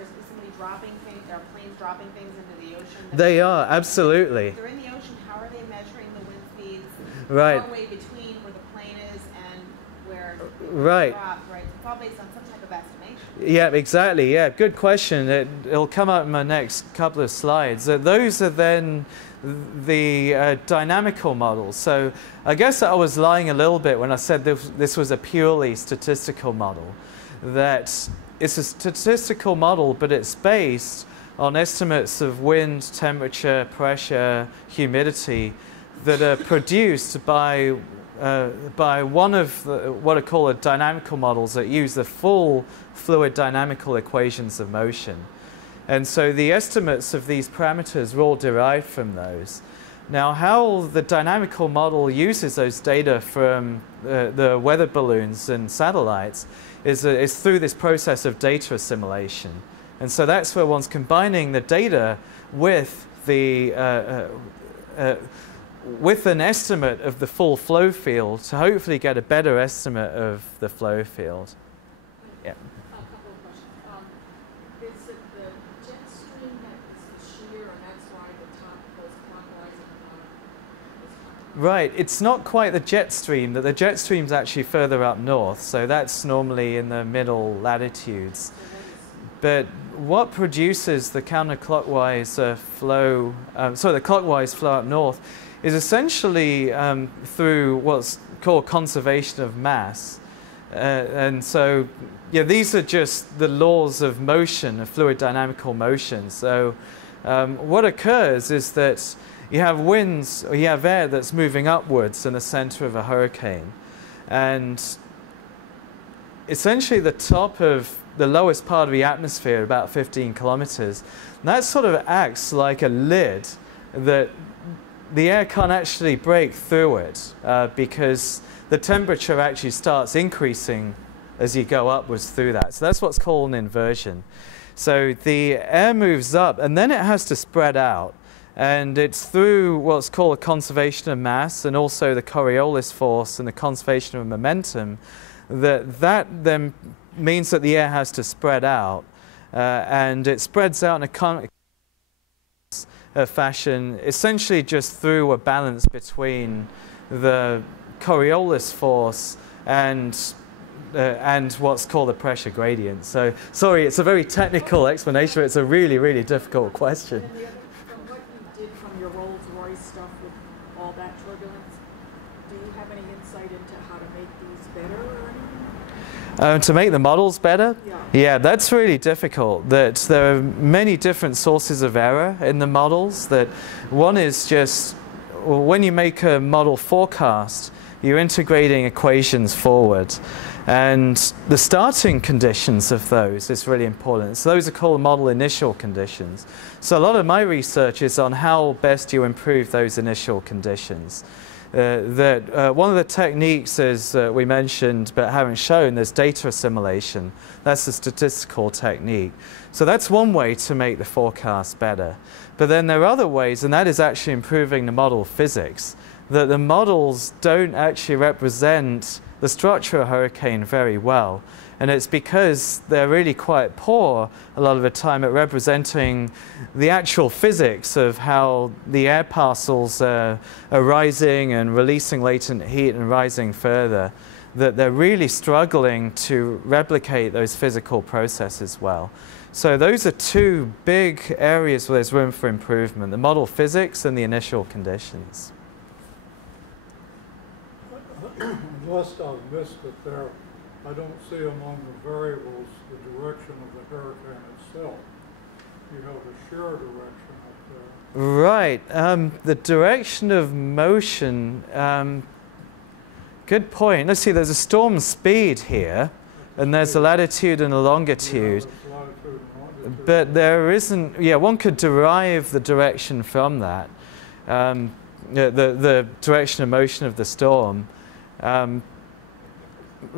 is somebody dropping things, are planes dropping things into the ocean? They are, absolutely. If they're in the ocean, how are they measuring the wind speeds? Right. Far away between where the plane is and where right. it's dropped, right? It's all based on some type of estimation. Yeah, exactly. Yeah, good question. It'll come up in my next couple of slides. Those are then the dynamical models. So I guess I was lying a little bit when I said this was a purely statistical model. That it's a statistical model, but it's based on estimates of wind, temperature, pressure, humidity that are produced by one of what are called dynamical models that use the full fluid dynamical equations of motion. And so the estimates of these parameters are all derived from those. Now, how the dynamical model uses those data from the weather balloons and satellites is through this process of data assimilation. And so that's where one's combining the data with with an estimate of the full flow field to hopefully get a better estimate of the flow field. Yeah. A couple of questions. Is it the jet stream that is the shear, and that's why the top goes clockwise and the bottom? Right, it's not quite the jet stream. The jet stream's actually further up north, so that's normally in the middle latitudes. But what produces the counterclockwise flow, the clockwise flow up north, is essentially through what's called conservation of mass. And so, yeah, these are just the laws of motion, of fluid dynamical motion. So what occurs is that you have winds, or you have air that's moving upwards in the center of a hurricane. And essentially the top of the lowest part of the atmosphere, about 15 kilometers, that sort of acts like a lid that the air can't actually break through it because the temperature actually starts increasing as you go upwards through that. So that's what's called an inversion. So the air moves up and then it has to spread out. And it's through what's called a conservation of mass and also the Coriolis force and the conservation of momentum that then means that the air has to spread out. And it spreads out in a fashion essentially just through a balance between the Coriolis force and what's called the pressure gradient. So, sorry, it's a very technical explanation, but it's a really, really difficult question. And from what you did from your Rolls-Royce stuff with all that turbulence, do you have any insight into how to make these better or anything? To make the models better? Yeah. Yeah, that's really difficult. That there are many different sources of error in the models. That one is just when you make a model forecast, you're integrating equations forward. And the starting conditions of those is really important. So those are called model initial conditions. So a lot of my research is on how best you improve those initial conditions. One of the techniques is we mentioned but haven't shown is data assimilation. That's a statistical technique. So that's one way to make the forecast better. But then there are other ways, and that is actually improving the model physics. That the models don't actually represent the structure of a hurricane very well. And it's because they're really quite poor a lot of the time at representing the actual physics of how the air parcels are rising and releasing latent heat and rising further. That they're really struggling to replicate those physical processes well. So those are two big areas where there's room for improvement, the model physics and the initial conditions. Unless I've missed it there, I don't see among the variables the direction of the hurricane itself. You have a shear direction up there. Right. The direction of motion, good point. Let's see, there's a storm speed here, and there's a latitude and a longitude. Yeah, latitude and longitude. But there isn't, yeah, one could derive the direction from that, the direction of motion of the storm.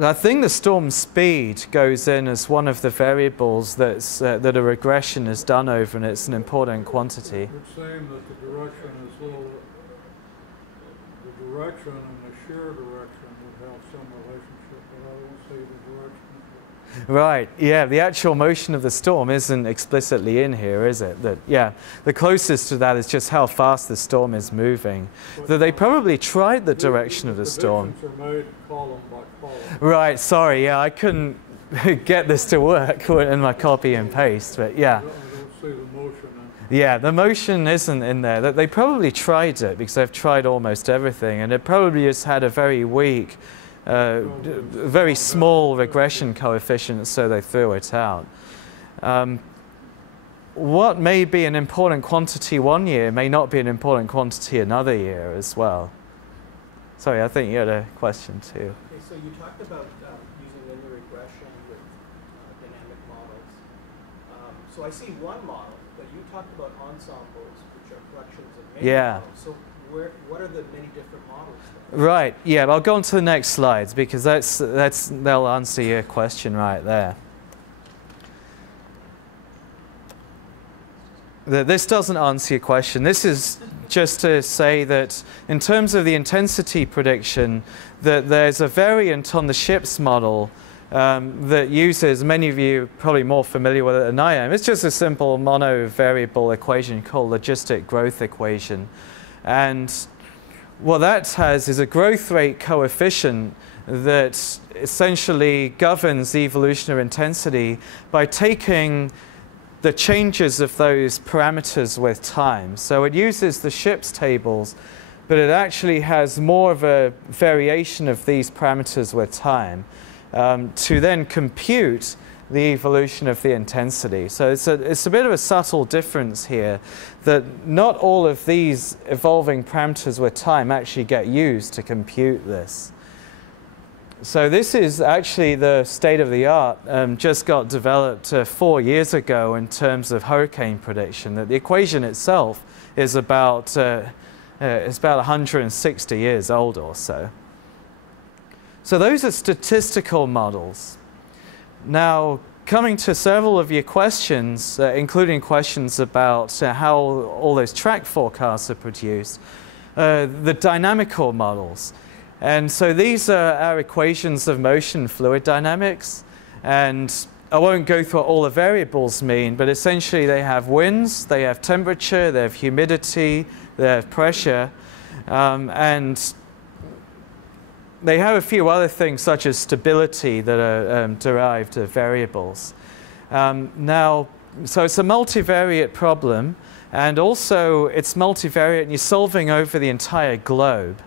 I think the storm speed goes in as one of the variables that's, that a regression is done over, and it's an important quantity. It would seem that the direction is little, the direction and the shear direction would have some relationship, but I don't see the direction. Right, yeah, the actual motion of the storm isn't explicitly in here, is it? That, yeah, the closest to that is just how fast the storm is moving. That they probably tried the direction of the storm. Predictions are made column by column. Right, sorry, yeah, I couldn't get this to work in my copy and paste, but yeah. I don't see the motion in. Yeah, the motion isn't in there. They probably tried it because they've tried almost everything, and it probably just had a very weak, very small regression coefficient, so they threw it out. What may be an important quantity one year may not be an important quantity another year as well. Sorry, I think you had a question too. Okay, so you talked about using linear regression with dynamic models. So I see one model, but you talked about ensembles, which are collections of many models. So what are the many different models then? Right, yeah, I'll go on to the next slides because they'll answer your question right there. This doesn't answer your question. This is just to say that in terms of the intensity prediction, that there's a variant on the ship's model that uses, many of you are probably more familiar with it than I am. It's just a simple monovariable equation called logistic growth equation. And what that has is a growth rate coefficient that essentially governs the evolution of intensity by taking the changes of those parameters with time. So it uses the ship's tables, but it actually has more of a variation of these parameters with time to then compute the evolution of the intensity. So it's a bit of a subtle difference here, that not all of these evolving parameters with time actually get used to compute this. So this is actually the state of the art, just got developed 4 years ago in terms of hurricane prediction. That the equation itself is about 160 years old or so. So those are statistical models. Now, coming to several of your questions, including questions about how all those track forecasts are produced, the dynamical models. And so these are our equations of motion fluid dynamics. And I won't go through what all the variables mean, but essentially they have winds, they have temperature, they have humidity, they have pressure, and they have a few other things such as stability that are derived variables. Now, so it's a multivariate problem, and also it's multivariate and you're solving over the entire globe.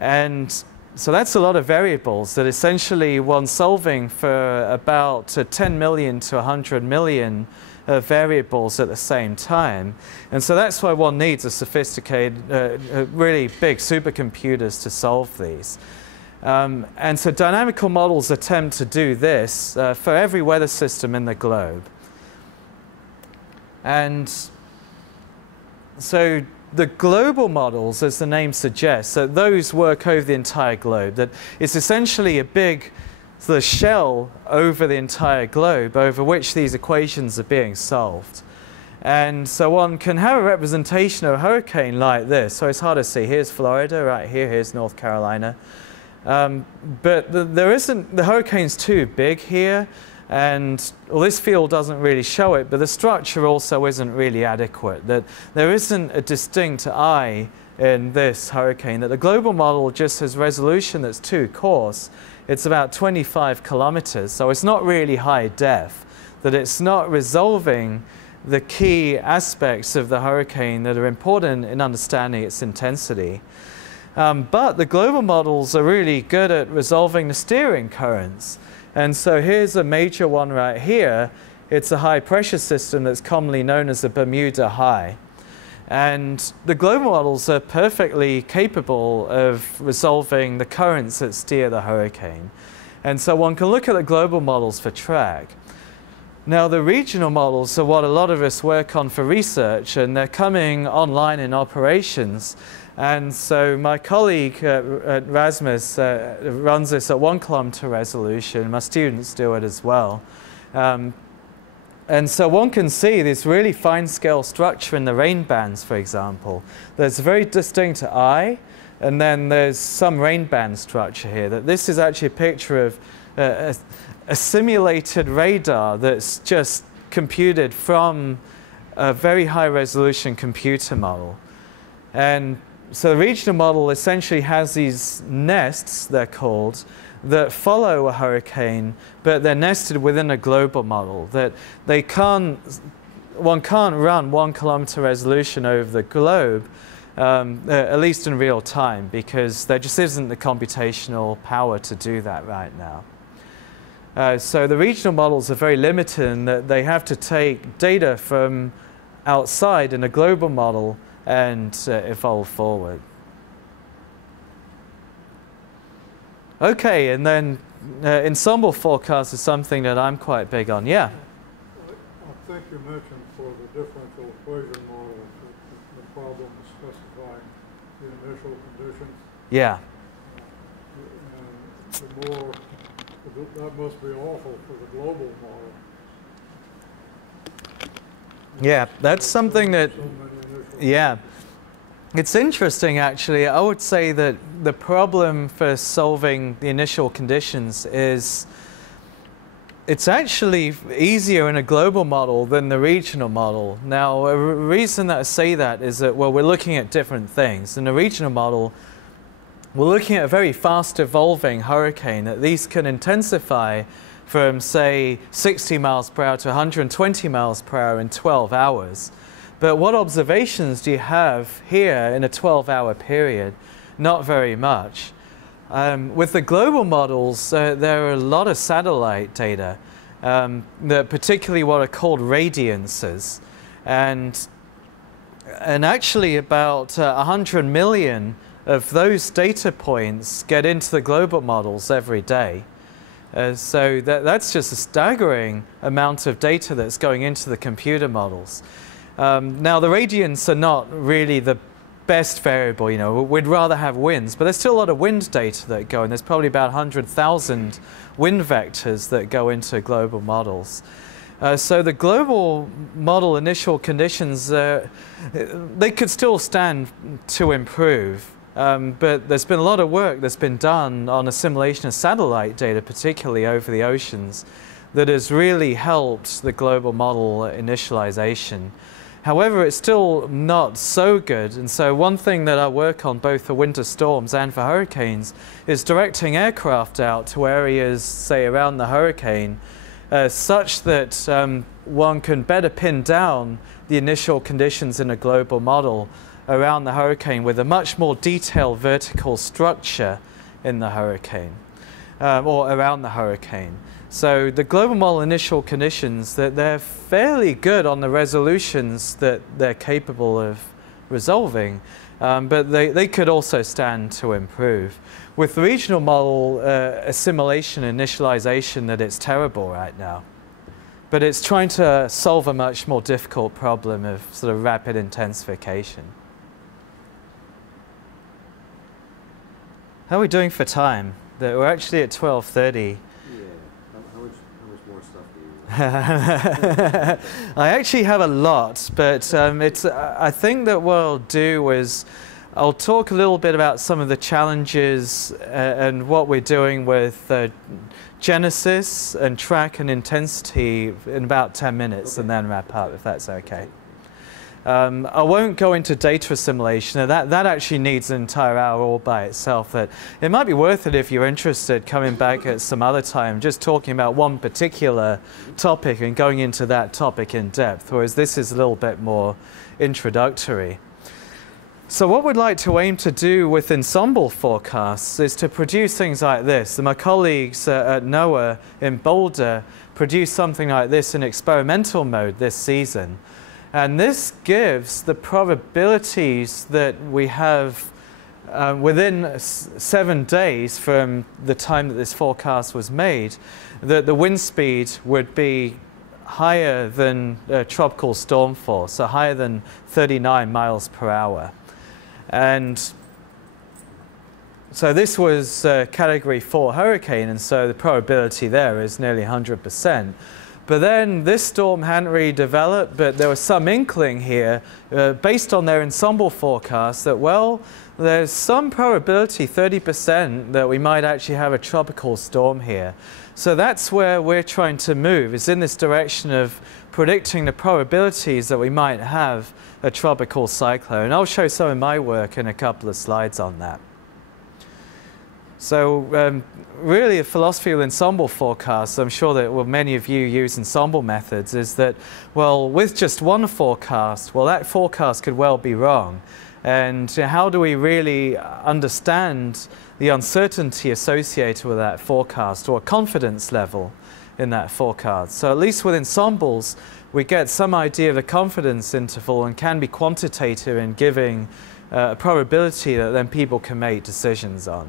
And so that's a lot of variables that essentially one's solving for about 10 million to 100 million variables at the same time. And so that's why one needs a sophisticated, really big supercomputers to solve these. And so dynamical models attempt to do this for every weather system in the globe. And so the global models, as the name suggests, that those work over the entire globe. That it's essentially a big shell over the entire globe over which these equations are being solved. And so one can have a representation of a hurricane like this. So it's hard to see. Here's Florida right here. Here's North Carolina. But the hurricane's too big here. And well, this field doesn't really show it, but the structure also isn't really adequate. That there isn't a distinct eye in this hurricane. That the global model just has resolution that's too coarse. It's about 25 kilometers, so it's not really high def. That it's not resolving the key aspects of the hurricane that are important in understanding its intensity. But the global models are really good at resolving the steering currents. And so here's a major one right here. It's a high pressure system that's commonly known as the Bermuda High. And the global models are perfectly capable of resolving the currents that steer the hurricane. And so one can look at the global models for track. Now the regional models are what a lot of us work on for research, and they're coming online in operations. And so my colleague at Rasmus runs this at 1 kilometer resolution. My students do it as well. And so one can see this really fine-scale structure in the rain bands, for example. There's a very distinct eye, and then there's some rain band structure here. That this is actually a picture of a simulated radar that's just computed from a very high-resolution computer model. And so the regional model essentially has these nests, they're called, that follow a hurricane, but they're nested within a global model. That one can't run 1 kilometer resolution over the globe, at least in real time, because there just isn't the computational power to do that right now. So the regional models are very limited in that they have to take data from outside in a global model and evolve forward. Okay, and then ensemble forecast is something that I'm quite big on. Yeah? I think you mentioned for the differential equation model, the problem is specifying the initial conditions. Yeah. And the more, that must be awful for the global model. Yeah, that's something that, yeah. It's interesting, actually. I would say that the problem for solving the initial conditions is it's actually easier in a global model than the regional model. Now, a reason that I say that is that, well, we're looking at different things. In the regional model, we're looking at a very fast evolving hurricane that these can intensify from, say, 60 miles per hour to 120 miles per hour in 12 hours. But what observations do you have here in a 12-hour period? Not very much. With the global models, there are a lot of satellite data, particularly what are called radiances. And actually about 100 million of those data points get into the global models every day. So that's just a staggering amount of data that's going into the computer models. Now, the radiants are not really the best variable. You know, we'd rather have winds, but there's still a lot of wind data that go in. There's probably about 100,000 wind vectors that go into global models. So the global model initial conditions, they could still stand to improve. But there's been a lot of work that's been done on assimilation of satellite data, particularly over the oceans, that has really helped the global model initialization. However, it's still not so good, and so one thing that I work on both for winter storms and for hurricanes is directing aircraft out to areas, say, around the hurricane, such that one can better pin down the initial conditions in a global model around the hurricane with a much more detailed vertical structure in the hurricane, or around the hurricane. So the global model initial conditions, that they're fairly good on the resolutions that they're capable of resolving, but they could also stand to improve. With the regional model assimilation initialization, that it's terrible right now. But it's trying to solve a much more difficult problem of sort of rapid intensification. How are we doing for time? We're actually at 12:30. I actually have a lot, but I think that what I'll do is I'll talk a little bit about some of the challenges and what we're doing with genesis and track and intensity in about 10 minutes, and then wrap up, if that's okay. I won't go into data assimilation. That actually needs an entire hour all by itself. That it might be worth it if you're interested coming back at some other time, just talking about one particular topic and going into that topic in depth, whereas this is a little bit more introductory. So what we'd like to aim to do with Ensemble forecasts is to produce things like this. And my colleagues at NOAA in Boulder produced something like this in experimental mode this season. And this gives the probabilities that we have within 7 days from the time that this forecast was made, that the wind speed would be higher than tropical storm force, so higher than 39 miles per hour. And so this was category 4 hurricane, and so the probability there is nearly 100%. But then this storm hadn't really developed, but there was some inkling here, based on their Ensemble forecast, that, well, there's some probability, 30%, that we might actually have a tropical storm here. So that's where we're trying to move, is in this direction of predicting the probabilities that we might have a tropical cyclone. And I'll show some of my work in a couple of slides on that. So really, a philosophy of Ensemble forecasts, I'm sure that many of you use Ensemble methods, is that, well, with just one forecast, well, that forecast could well be wrong. And how do we really understand the uncertainty associated with that forecast, or confidence level in that forecast? So at least with ensembles, we get some idea of the confidence interval and can be quantitative in giving a probability that then people can make decisions on.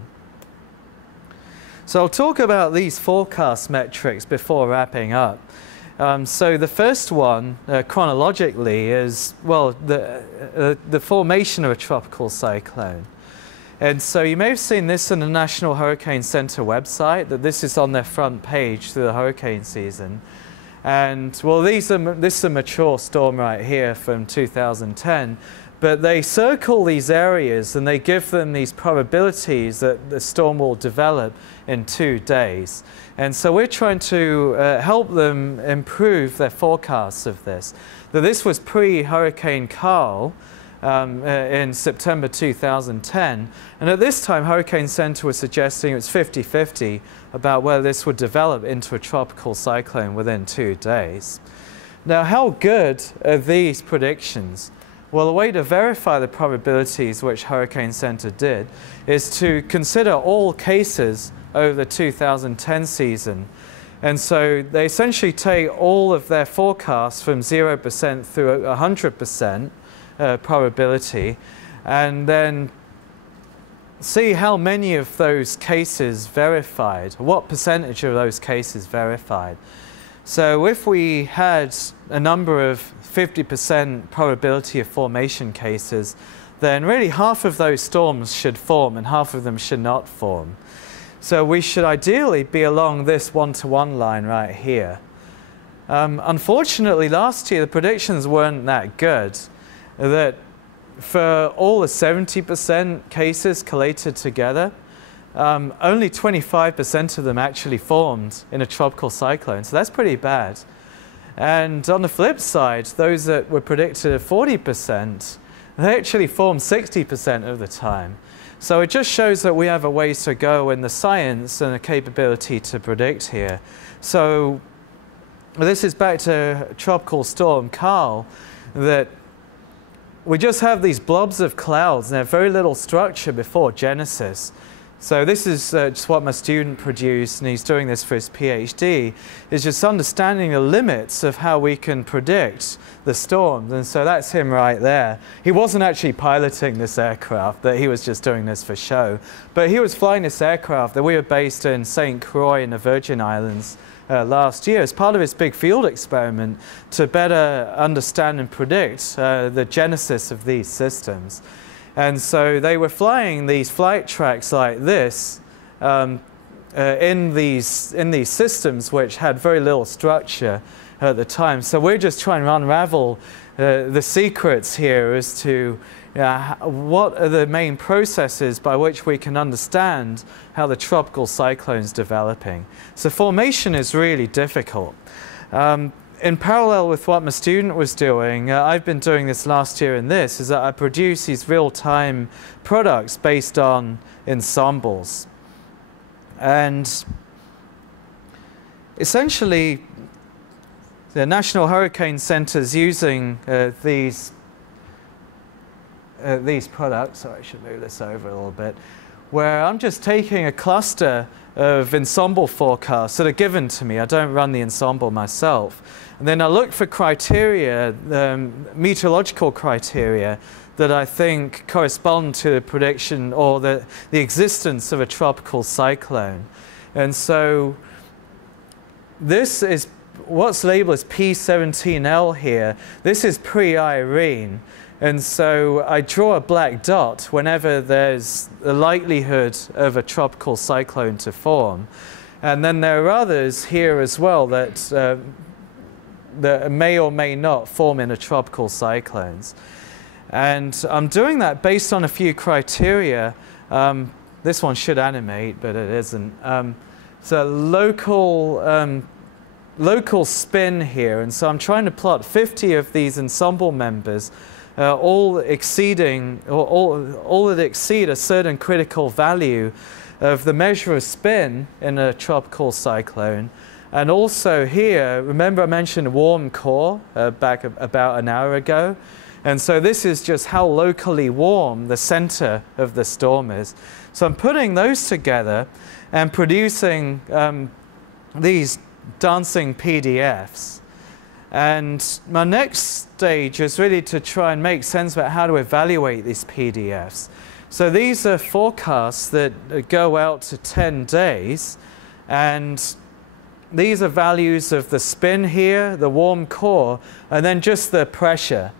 So I'll talk about these forecast metrics before wrapping up. So the first one, chronologically, is, well, the formation of a tropical cyclone. And so you may have seen this in the National Hurricane Center website, that this is on their front page through the hurricane season. And, well, this is a mature storm right here from 2010. But they circle these areas and they give them these probabilities that the storm will develop in 2 days. And so we're trying to help them improve their forecasts of this. That this was pre-Hurricane Carl, in September 2010. And at this time, Hurricane Center was suggesting it was 50-50 about whether this would develop into a tropical cyclone within 2 days. Now, how good are these predictions? Well, the way to verify the probabilities, which Hurricane Center did, is to consider all cases over the 2010 season. And so they essentially take all of their forecasts from 0% through 100% probability, and then see how many of those cases verified, what percentage of those cases verified. So if we had a number of 50% probability of formation cases, then really half of those storms should form and half of them should not form. So we should ideally be along this 1-to-1 line right here. Unfortunately, last year the predictions weren't that good. That for all the 70% cases collated together, only 25% of them actually formed in a tropical cyclone, so that's pretty bad. And on the flip side, those that were predicted at 40%, they actually formed 60% of the time. So it just shows that we have a ways to go in the science and the capability to predict here. So this is back to Tropical Storm Carl, that we just have these blobs of clouds and they have very little structure before genesis. So this is just what my student produced, and he's doing this for his PhD, is just understanding the limits of how we can predict the storms. And so that's him right there. He wasn't actually piloting this aircraft, that he was just doing this for show. But he was flying this aircraft that we were based in St. Croix in the Virgin Islands last year as part of his big field experiment to better understand and predict the genesis of these systems. And so they were flying these flight tracks like this in these systems which had very little structure at the time. So we're just trying to unravel the secrets here as to what are the main processes by which we can understand how the tropical cyclone is developing. So formation is really difficult. In parallel with what my student was doing, I've been doing this last year in this, is that I produce these real-time products based on ensembles. And essentially, the National Hurricane Center is using these products, sorry, I should move this over a little bit, where I'm just taking a cluster of ensemble forecasts that are given to me. I don't run the ensemble myself. And then I look for criteria, meteorological criteria, that I think correspond to the prediction or the existence of a tropical cyclone. And so this is what's labeled as P17L here. This is pre-Irene. And so I draw a black dot whenever there's a likelihood of a tropical cyclone to form. And then there are others here as well that may or may not form into tropical cyclones. And I'm doing that based on a few criteria. This one should animate, but it isn't. So local spin here. And so I'm trying to plot 50 of these ensemble members all that exceed a certain critical value of the measure of spin in a tropical cyclone. And also here, remember I mentioned warm core back about an hour ago? And so this is just how locally warm the center of the storm is. So I'm putting those together and producing these dancing PDFs. And my next stage is really to try and make sense about how to evaluate these PDFs. So these are forecasts that go out to 10 days, and these are values of the spin here, the warm core, and then just the pressure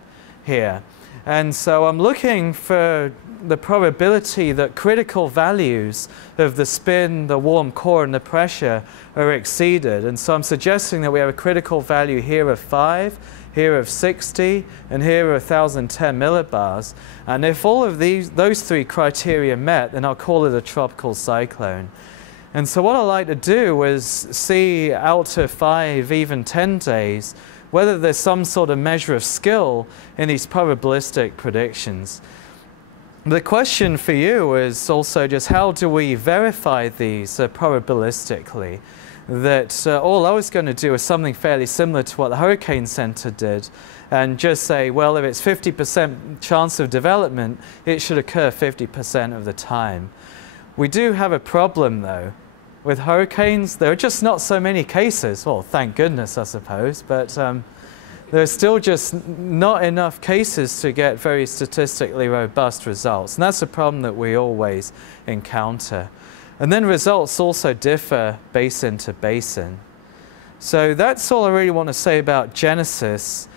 here. And so I'm looking for the probability that critical values of the spin, the warm core, and the pressure are exceeded. And so I'm suggesting that we have a critical value here of 5, here of 60, and here of 1,010 millibars. And if all of those three criteria met, then I'll call it a tropical cyclone. And so what I like to do is see out to 5, even 10 days, whether there's some sort of measure of skill in these probabilistic predictions. The question for you is also just how do we verify these probabilistically? That all I was going to do is something fairly similar to what the Hurricane Center did, and just say, well, if it's 50% chance of development, it should occur 50% of the time. We do have a problem, though. With hurricanes, there are just not so many cases. Well, thank goodness, I suppose, but there's still just not enough cases to get very statistically robust results. And that's a problem that we always encounter. And then results also differ basin to basin. So that's all I really want to say about Genesis.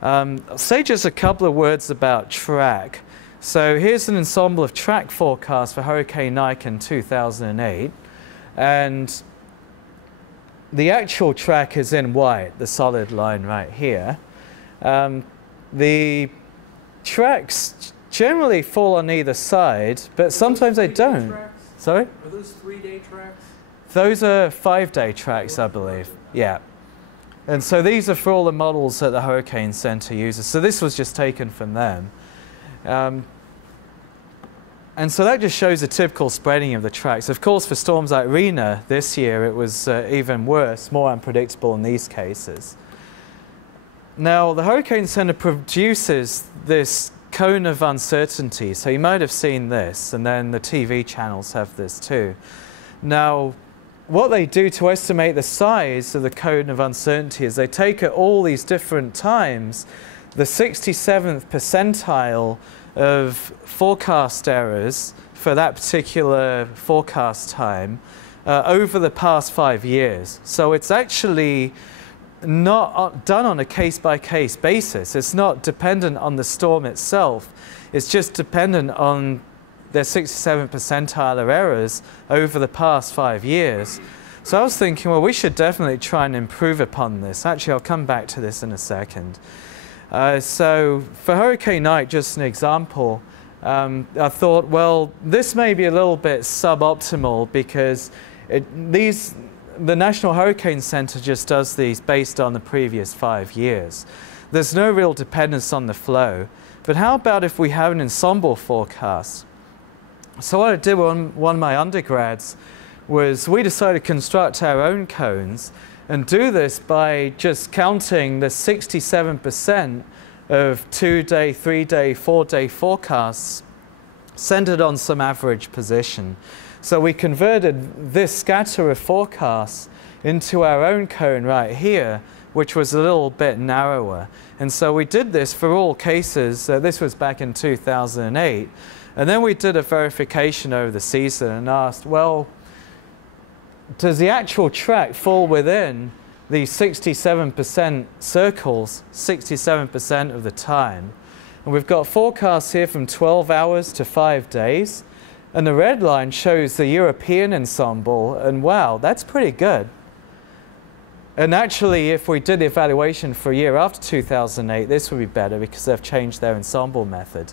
I'll say just a couple of words about track. So here's an ensemble of track forecasts for Hurricane Ike in 2008. And the actual track is in white, the solid line right here. The tracks generally fall on either side, but sometimes they don't. Tracks? Sorry? Are those 3-day tracks? Those are 5-day tracks, I believe. Yeah. And so these are for all the models that the Hurricane Center uses. So this was just taken from them. And so that just shows a typical spreading of the tracks. Of course, for storms like Rena this year, it was even worse, more unpredictable in these cases. Now, the Hurricane Center produces this cone of uncertainty. So you might have seen this, and then the TV channels have this too. Now, what they do to estimate the size of the cone of uncertainty is they take at all these different times the 67th percentile of forecast errors for that particular forecast time over the past 5 years. So it's actually not done on a case-by-case basis. It's not dependent on the storm itself. It's just dependent on their 67th percentile of errors over the past 5 years. So I was thinking, well, we should definitely try and improve upon this. Actually, I'll come back to this in a second. So for Hurricane Ike, just an example, I thought, well, this may be a little bit suboptimal because the National Hurricane Center just does these based on the previous 5 years. There's no real dependence on the flow. But how about if we have an ensemble forecast? So what I did with one of my undergrads was we decided to construct our own cones and do this by just counting the 67% of 2-day, 3-day, 4-day forecasts centered on some average position. So we converted this scatter of forecasts into our own cone right here, which was a little bit narrower. And so we did this for all cases. This was back in 2008. And then we did a verification over the season and asked, well, does the actual track fall within the 67% circles 67% of the time? And we've got forecasts here from 12 hours to 5 days. And the red line shows the European ensemble. And wow, that's pretty good. And actually, if we did the evaluation for a year after 2008, this would be better because they've changed their ensemble method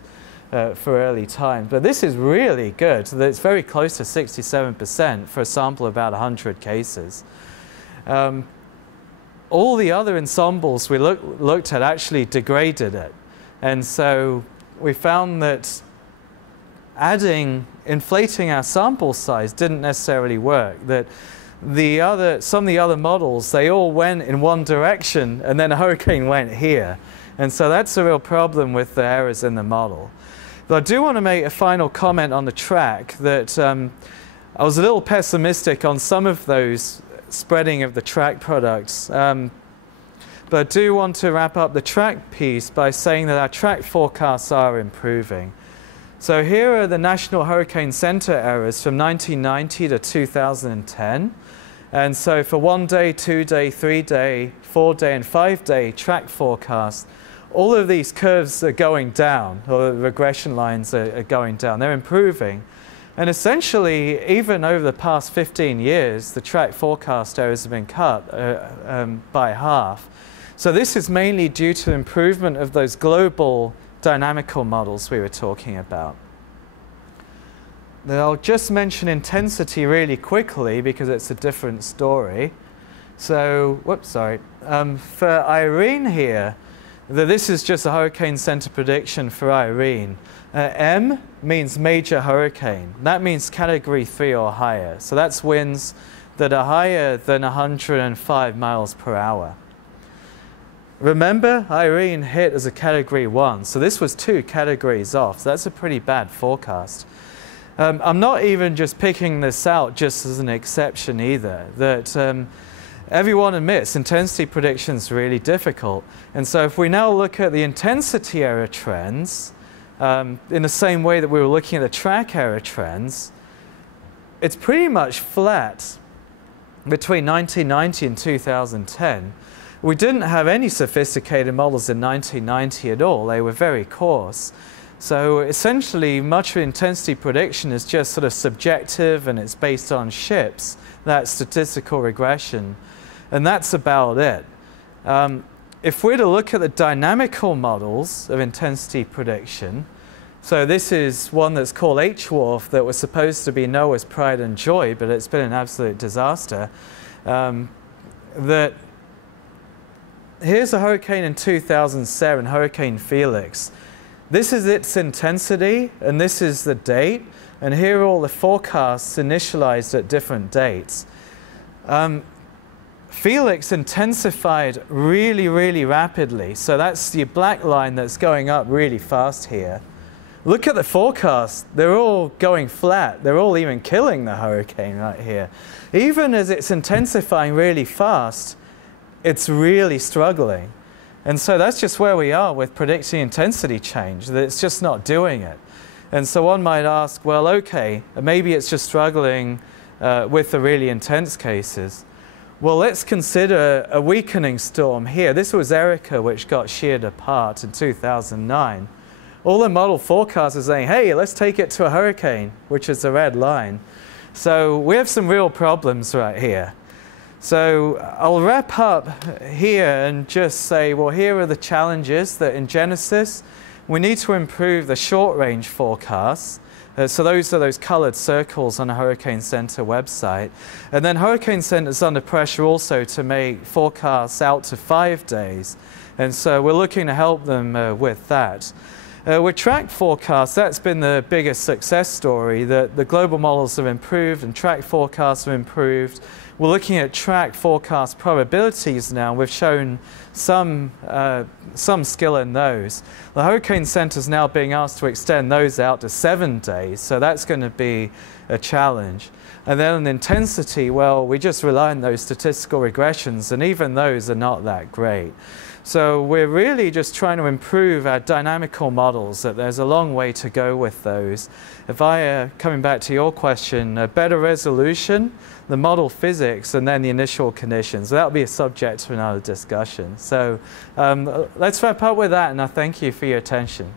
for early times. But this is really good. It's very close to 67% for a sample of about 100 cases. All the other ensembles we looked at actually degraded it. And so we found that inflating our sample size didn't necessarily work. That some of the other models, they all went in one direction and then a hurricane went here. And so that's a real problem with the errors in the model. But I do want to make a final comment on the track that I was a little pessimistic on some of those spreading of the track products. But I do want to wrap up the track piece by saying that our track forecasts are improving. So here are the National Hurricane Center errors from 1990 to 2010. And so for 1-day, 2-day, 3-day, 4-day, and 5-day track forecasts, all of these curves are going down, or the regression lines are going down. They're improving. And essentially, even over the past 15 years, the track forecast errors have been cut by half. So this is mainly due to improvement of those global dynamical models we were talking about. Now, I'll just mention intensity really quickly because it's a different story. So, whoops, sorry. For Irene here, this is just a hurricane center prediction for Irene. M means major hurricane. That means category 3 or higher. So that's winds that are higher than 105 miles per hour. Remember, Irene hit as a category 1. So this was 2 categories off. So that's a pretty bad forecast. I'm not even just picking this out just as an exception either. That everyone admits intensity prediction is really difficult. And so if we now look at the intensity error trends, in the same way that we were looking at the track error trends, it's pretty much flat between 1990 and 2010. We didn't have any sophisticated models in 1990 at all. They were very coarse. So essentially, much of intensity prediction is just sort of subjective, and it's based on ships, that statistical regression. And that's about it. If we're to look at the dynamical models of intensity prediction, so this is one that's called H-WRF that was supposed to be Noah's pride and joy, but it's been an absolute disaster. That here's a hurricane in 2007, Hurricane Felix. This is its intensity, and this is the date, and here are all the forecasts initialized at different dates. Felix intensified really, really rapidly. So that's the black line that's going up really fast here. Look at the forecast. They're all going flat. They're all even killing the hurricane right here. Even as it's intensifying really fast, it's really struggling. And so that's just where we are with predicting intensity change, that it's just not doing it. And so one might ask, well, okay, maybe it's just struggling with the really intense cases. Well, let's consider a weakening storm here. This was Erica, which got sheared apart in 2009. All the model forecasts are saying, hey, let's take it to a hurricane, which is the red line. So we have some real problems right here. So I'll wrap up here and just say, well, here are the challenges that in Genesis, we need to improve the short-range forecasts. So those are those colored circles on a Hurricane Center website. And then Hurricane Center is under pressure also to make forecasts out to 5 days. And so we're looking to help them with that. With track forecasts, that's been the biggest success story, that the global models have improved and track forecasts have improved. We're looking at track forecast probabilities now. We've shown some skill in those. The Hurricane Center is now being asked to extend those out to 7 days, so that's going to be a challenge. And then on intensity, well, we just rely on those statistical regressions, and even those are not that great. So we're really just trying to improve our dynamical models, that there's a long way to go with those. If coming back to your question, a better resolution, the model physics, and then the initial conditions. That'll be a subject to another discussion. So let's wrap up with that, and I thank you for your attention.